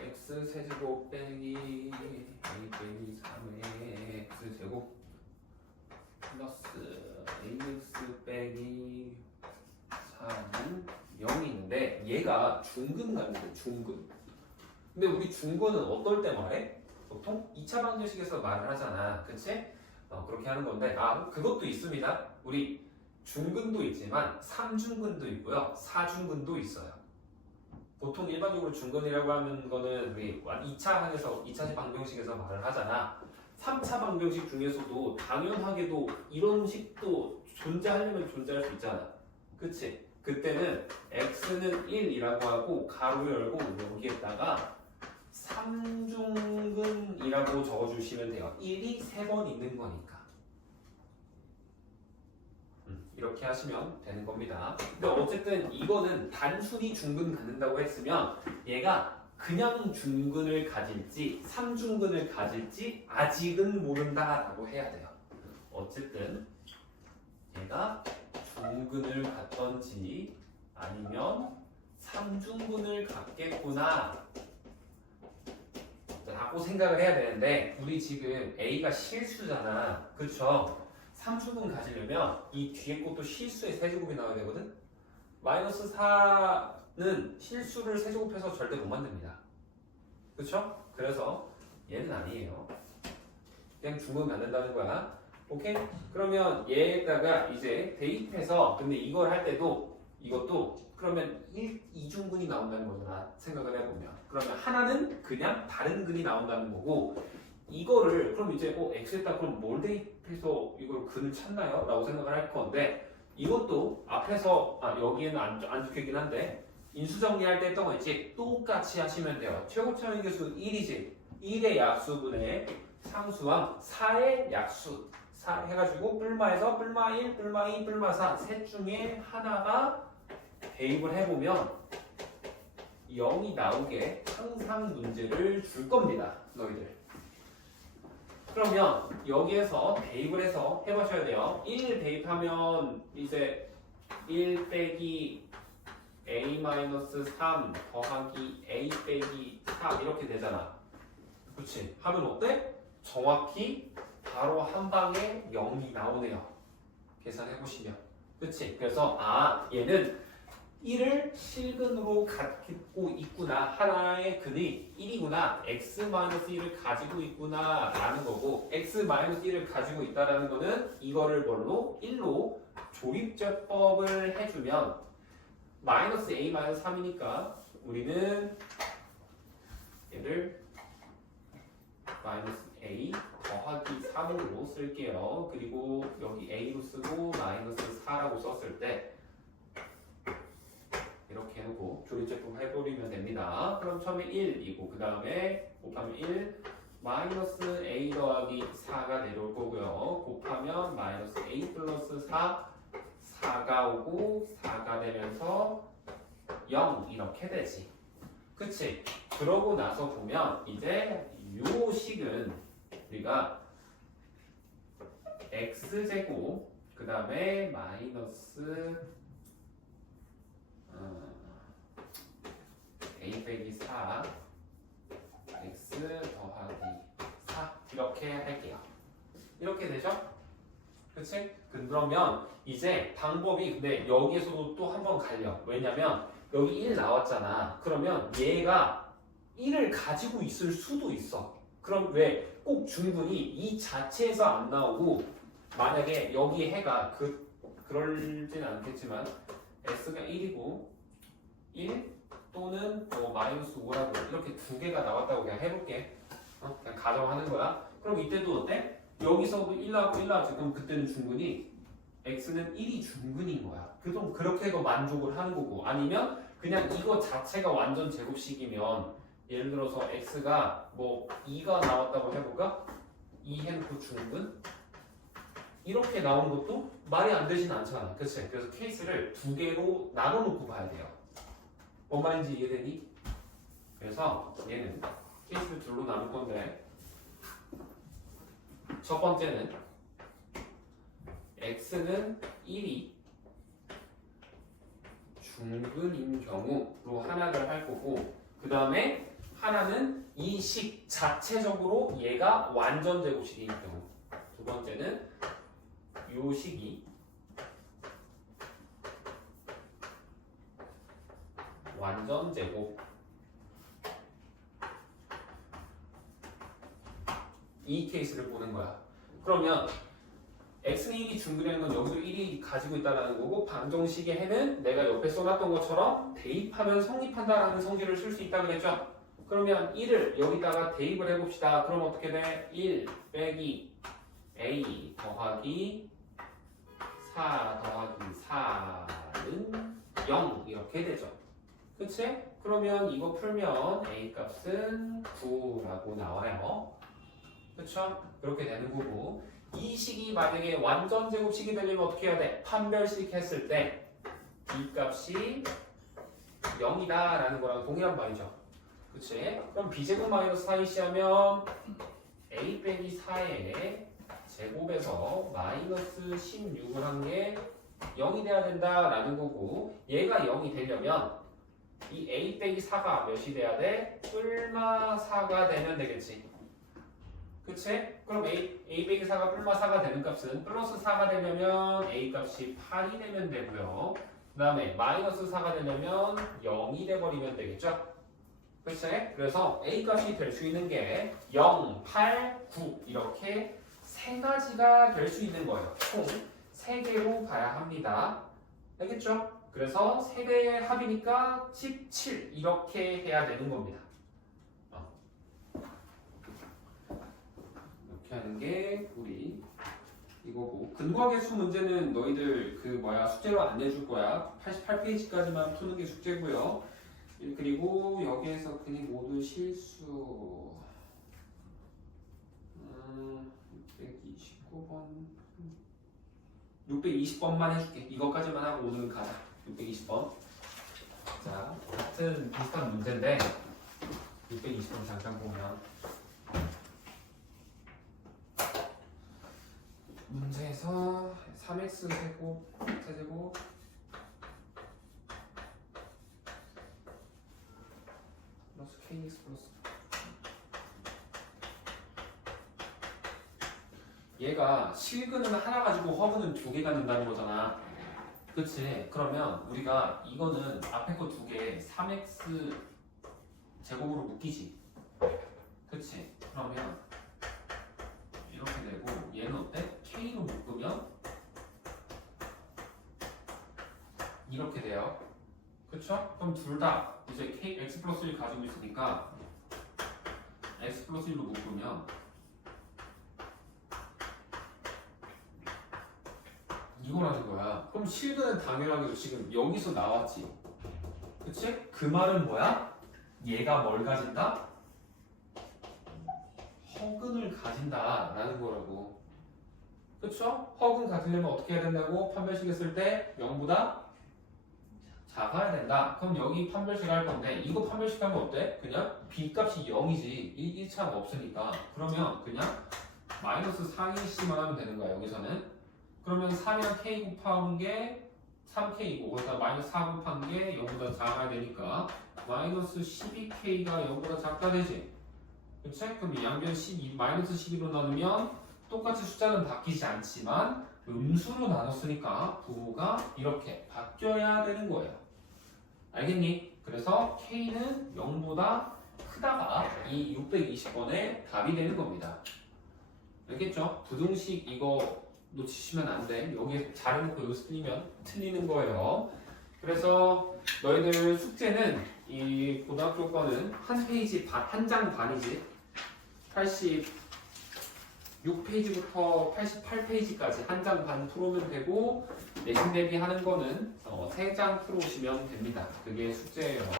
x 세제곱 빼기 a 빼기 3의 x제곱 플러스 ax 빼기 3은 0인데 얘가 중근 같은데 중근. 근데 우리 중근은 어떨 때 말해? 보통 2차 방정식에서 말을 하잖아. 그치? 그렇게 하는 건데 그것도 있습니다. 우리 중근도 있지만 3중근도 있고요. 4중근도 있어요. 보통 일반적으로 중근이라고 하는 거는 우리 2차 방정식에서 말을 하잖아. 3차 방정식 중에서도 당연하게도 이런 식도 존재하려면 존재할 수 있잖아. 그치? 그때는 x는 1이라고 하고 가로 열고 여기에다가 3중근이라고 적어주시면 돼요. 1이 3번 있는 거니까. 이렇게 하시면 되는 겁니다. 근데 어쨌든 이거는 단순히 중근 갖는다고 했으면 얘가 그냥 중근을 가질지 3중근을 가질지 아직은 모른다라고 해야 돼요. 어쨌든 얘가 중근을 갖던지 아니면 3중근을 갖겠구나 라고 생각을 해야 되는데 우리 지금 A가 실수잖아. 그쵸? 3중근 가지려면 이 뒤에 것도 실수의 세제곱이 나와야 되거든? 마이너스 4는 실수를 세제곱해서 절대 못 만듭니다. 그쵸? 그래서 얘는 아니에요. 그냥 중근 갖는다는 거야. 오케이? 그러면 얘에다가 이제 대입해서 근데 이걸 할 때도 이것도 그러면 2중근이 나온다는 거잖아. 생각을 해보면. 그러면 하나는 그냥 다른 근이 나온다는 거고 이거를 그럼 이제 x에다 그럼 뭘 대입해서 이걸 근을 찾나요? 라고 생각을 할 건데 이것도 앞에서 여기에는 안 적혀있긴 한데 인수정리할 때 했던 거 있지? 똑같이 하시면 돼요. 최고차의 계수 1이지. 1의 약수분의 상수항 4의 약수 4 해가지고 뿔마에서 뿔마 1, 뿔마 2, 뿔마 4 셋 중에 하나가 대입을 해보면 0이 나오게 항상 문제를 줄 겁니다. 너희들. 그러면 여기에서 대입을 해서 해보셔야 돼요. 1 대입하면 이제 1 빼기 a-3 더하기 a 빼기 4 이렇게 되잖아. 그치? 하면 어때? 정확히 바로 한 방에 0이 나오네요. 계산해보시면. 그치? 그래서 얘는 1을 실근으로 갖고 있구나. 하나의 근이 1이구나. x-1을 가지고 있구나. 라는 거고 x-1을 가지고 있다라는 거는 이거를 뭘로? 1로 조립제법을 해주면 마이너스 a 마이너스 3이니까 우리는 얘를 마이너스 a 더하기 3으로 쓸게요. 그리고 여기 a로 쓰고 마이너스 4라고 썼을 때 이렇게 해놓고 조립제품 해버리면 됩니다. 그럼 처음에 1이고 그 다음에 곱하면 1 마이너스 a 더하기 4가 내려올 거고요. 곱하면 마이너스 a 플러스 4 4가 오고 4가 되면서 0 이렇게 되지. 그치? 그러고 나서 보면 이제 요 식은 우리가 x제곱 그 다음에 마이너스 a 빼기 4 x 더하기 4 이렇게 할게요. 이렇게 되죠? 그치? 그러면 이제 방법이 근데 여기에서도 또 한 번 갈려. 왜냐면 여기 1 나왔잖아. 그러면 얘가 1을 가지고 있을 수도 있어. 그럼 왜 꼭 중분이 이 자체에서 안 나오고 만약에 여기 해가 그럴진 않겠지만 s가 1이고 1 또는 마이너스 5라고 이렇게 두 개가 나왔다고 그냥 해볼게. 그냥 가정하는 거야. 그럼 이때도 어때? 여기서도 1 나오고 1 나왔지. 그럼 그때는 중근이 x는 1이 중근인 거야. 그럼 그렇게 해도 만족을 하는 거고 아니면 그냥 이거 자체가 완전 제곱식이면 예를 들어서 x가 2가 나왔다고 해볼까? 2 해놓고 중근? 이렇게 나오는 것도 말이 안 되진 않잖아. 그치? 그래서 케이스를 두 개로 나눠놓고 봐야 돼요. 뭔 말인지 이해되니? 그래서 얘는 케이스를 둘로 나눌 건데 첫 번째는 x는 1이 중근인 경우로 하나를 할 거고 그 다음에 하나는 이 식 자체적으로 얘가 완전 제곱식인 경우 두 번째는 요 식이 완전 제곱 이 케이스를 보는 거야. 그러면 x는 1이 중근이라는 건 여기도 1이 가지고 있다는 거고 방정식의 해는 내가 옆에 써놨던 것처럼 대입하면 성립한다라는 성질을 쓸 수 있다고 그랬죠? 그러면 1을 여기다가 대입을 해봅시다. 그럼 어떻게 돼? 1 빼기 a 더하기 4 더하기 4는 0 이렇게 되죠. 그치? 그러면 이거 풀면 a 값은 9라고 나와요. 그쵸? 그렇게 되는 거고 이 식이 만약에 완전 제곱식이 되려면 어떻게 해야 돼? 판별식 했을 때 이 값이 0이다 라는 거랑 동일한 말이죠. 그치? 그럼 b제곱 마이너스 4이시 하면 a 빼기 4의 제곱에서 마이너스 16을 한 게 0이 돼야 된다 라는 거고 얘가 0이 되려면 이 a 빼기 4가 몇이 돼야 돼? 뿔마 4가 되면 되겠지. 그치? 그럼 a 빼기 4가 뿔마 4가 되는 값은 플러스 4가 되려면 a 값이 8이 되면 되고요. 그 다음에 마이너스 4가 되려면 0이 돼버리면 되겠죠? 그치? 그래서 a 값이 될 수 있는 게 0, 8, 9 이렇게 세 가지가 될 수 있는 거예요. 총 3개로 봐야 합니다. 알겠죠? 그래서 3개의 합이니까 17 이렇게 해야 되는 겁니다. 이렇게 하는 게 우리 이거고 근거계수 문제는 너희들 숙제로 안 내줄 거야. 88페이지까지만 푸는 게 숙제고요. 그리고 여기에서 그냥 모두 실수 629 19번 620번만 해줄게. 이것까지만 하고 오늘은 가자. 620번. 자, 같은 비슷한 문제인데 620번 잠깐 보면 문제에서 3x 세곱 세제곱 플러스 kx 플러스 얘가 실근은 하나 가지고 허근은 두 개가 된다는 거잖아. 그치? 그러면 우리가 이거는 앞에 거 두 개 3x 제곱으로 묶이지. 그치? 그러면 이렇게 되고 얘는 어때? k로 묶으면 이렇게 돼요. 그쵸? 그럼 둘 다 이제 k x 플러스 1 가지고 있으니까 x 플러스 1로 묶으면 이거라는 거야. 그럼 실근은 당연하게도 지금 여기서 나왔지. 그치? 그 말은 뭐야? 얘가 뭘 가진다? 허근을 가진다라는 거라고. 그쵸? 허근 가지려면 어떻게 해야 된다고? 판별식 했을 때 0보다 작아야 된다. 그럼 여기 판별식 할 건데 이거 판별식 하면 어때? 그냥 b값이 0이지 1차가 없으니까. 그러면 그냥 마이너스 4인C만 하면 되는 거야 여기서는. 그러면 4면 k 곱한 게 3k이고 거기다 마이너스 4 곱한 게 0보다 작아야 되니까 마이너스 12k가 0보다 작다 되지. 그치? 그럼 양변 12, 마이너스 12로 나누면 똑같이 숫자는 바뀌지 않지만 음수로 나눴으니까 부호가 이렇게 바뀌어야 되는 거예요. 알겠니? 그래서 k는 0보다 크다가 이 620번의 답이 되는 겁니다. 알겠죠? 부등식 이거 놓치시면 안 돼. 여기 잘해놓고 여기서 틀리는 거예요. 그래서 너희들 숙제는 이 고등학교 거는 한 페이지 반, 한 장 반이지. 86페이지부터 88페이지까지 한 장 반 풀어오면 되고 내신 대비 하는 거는 3장 풀어오시면 됩니다. 그게 숙제예요.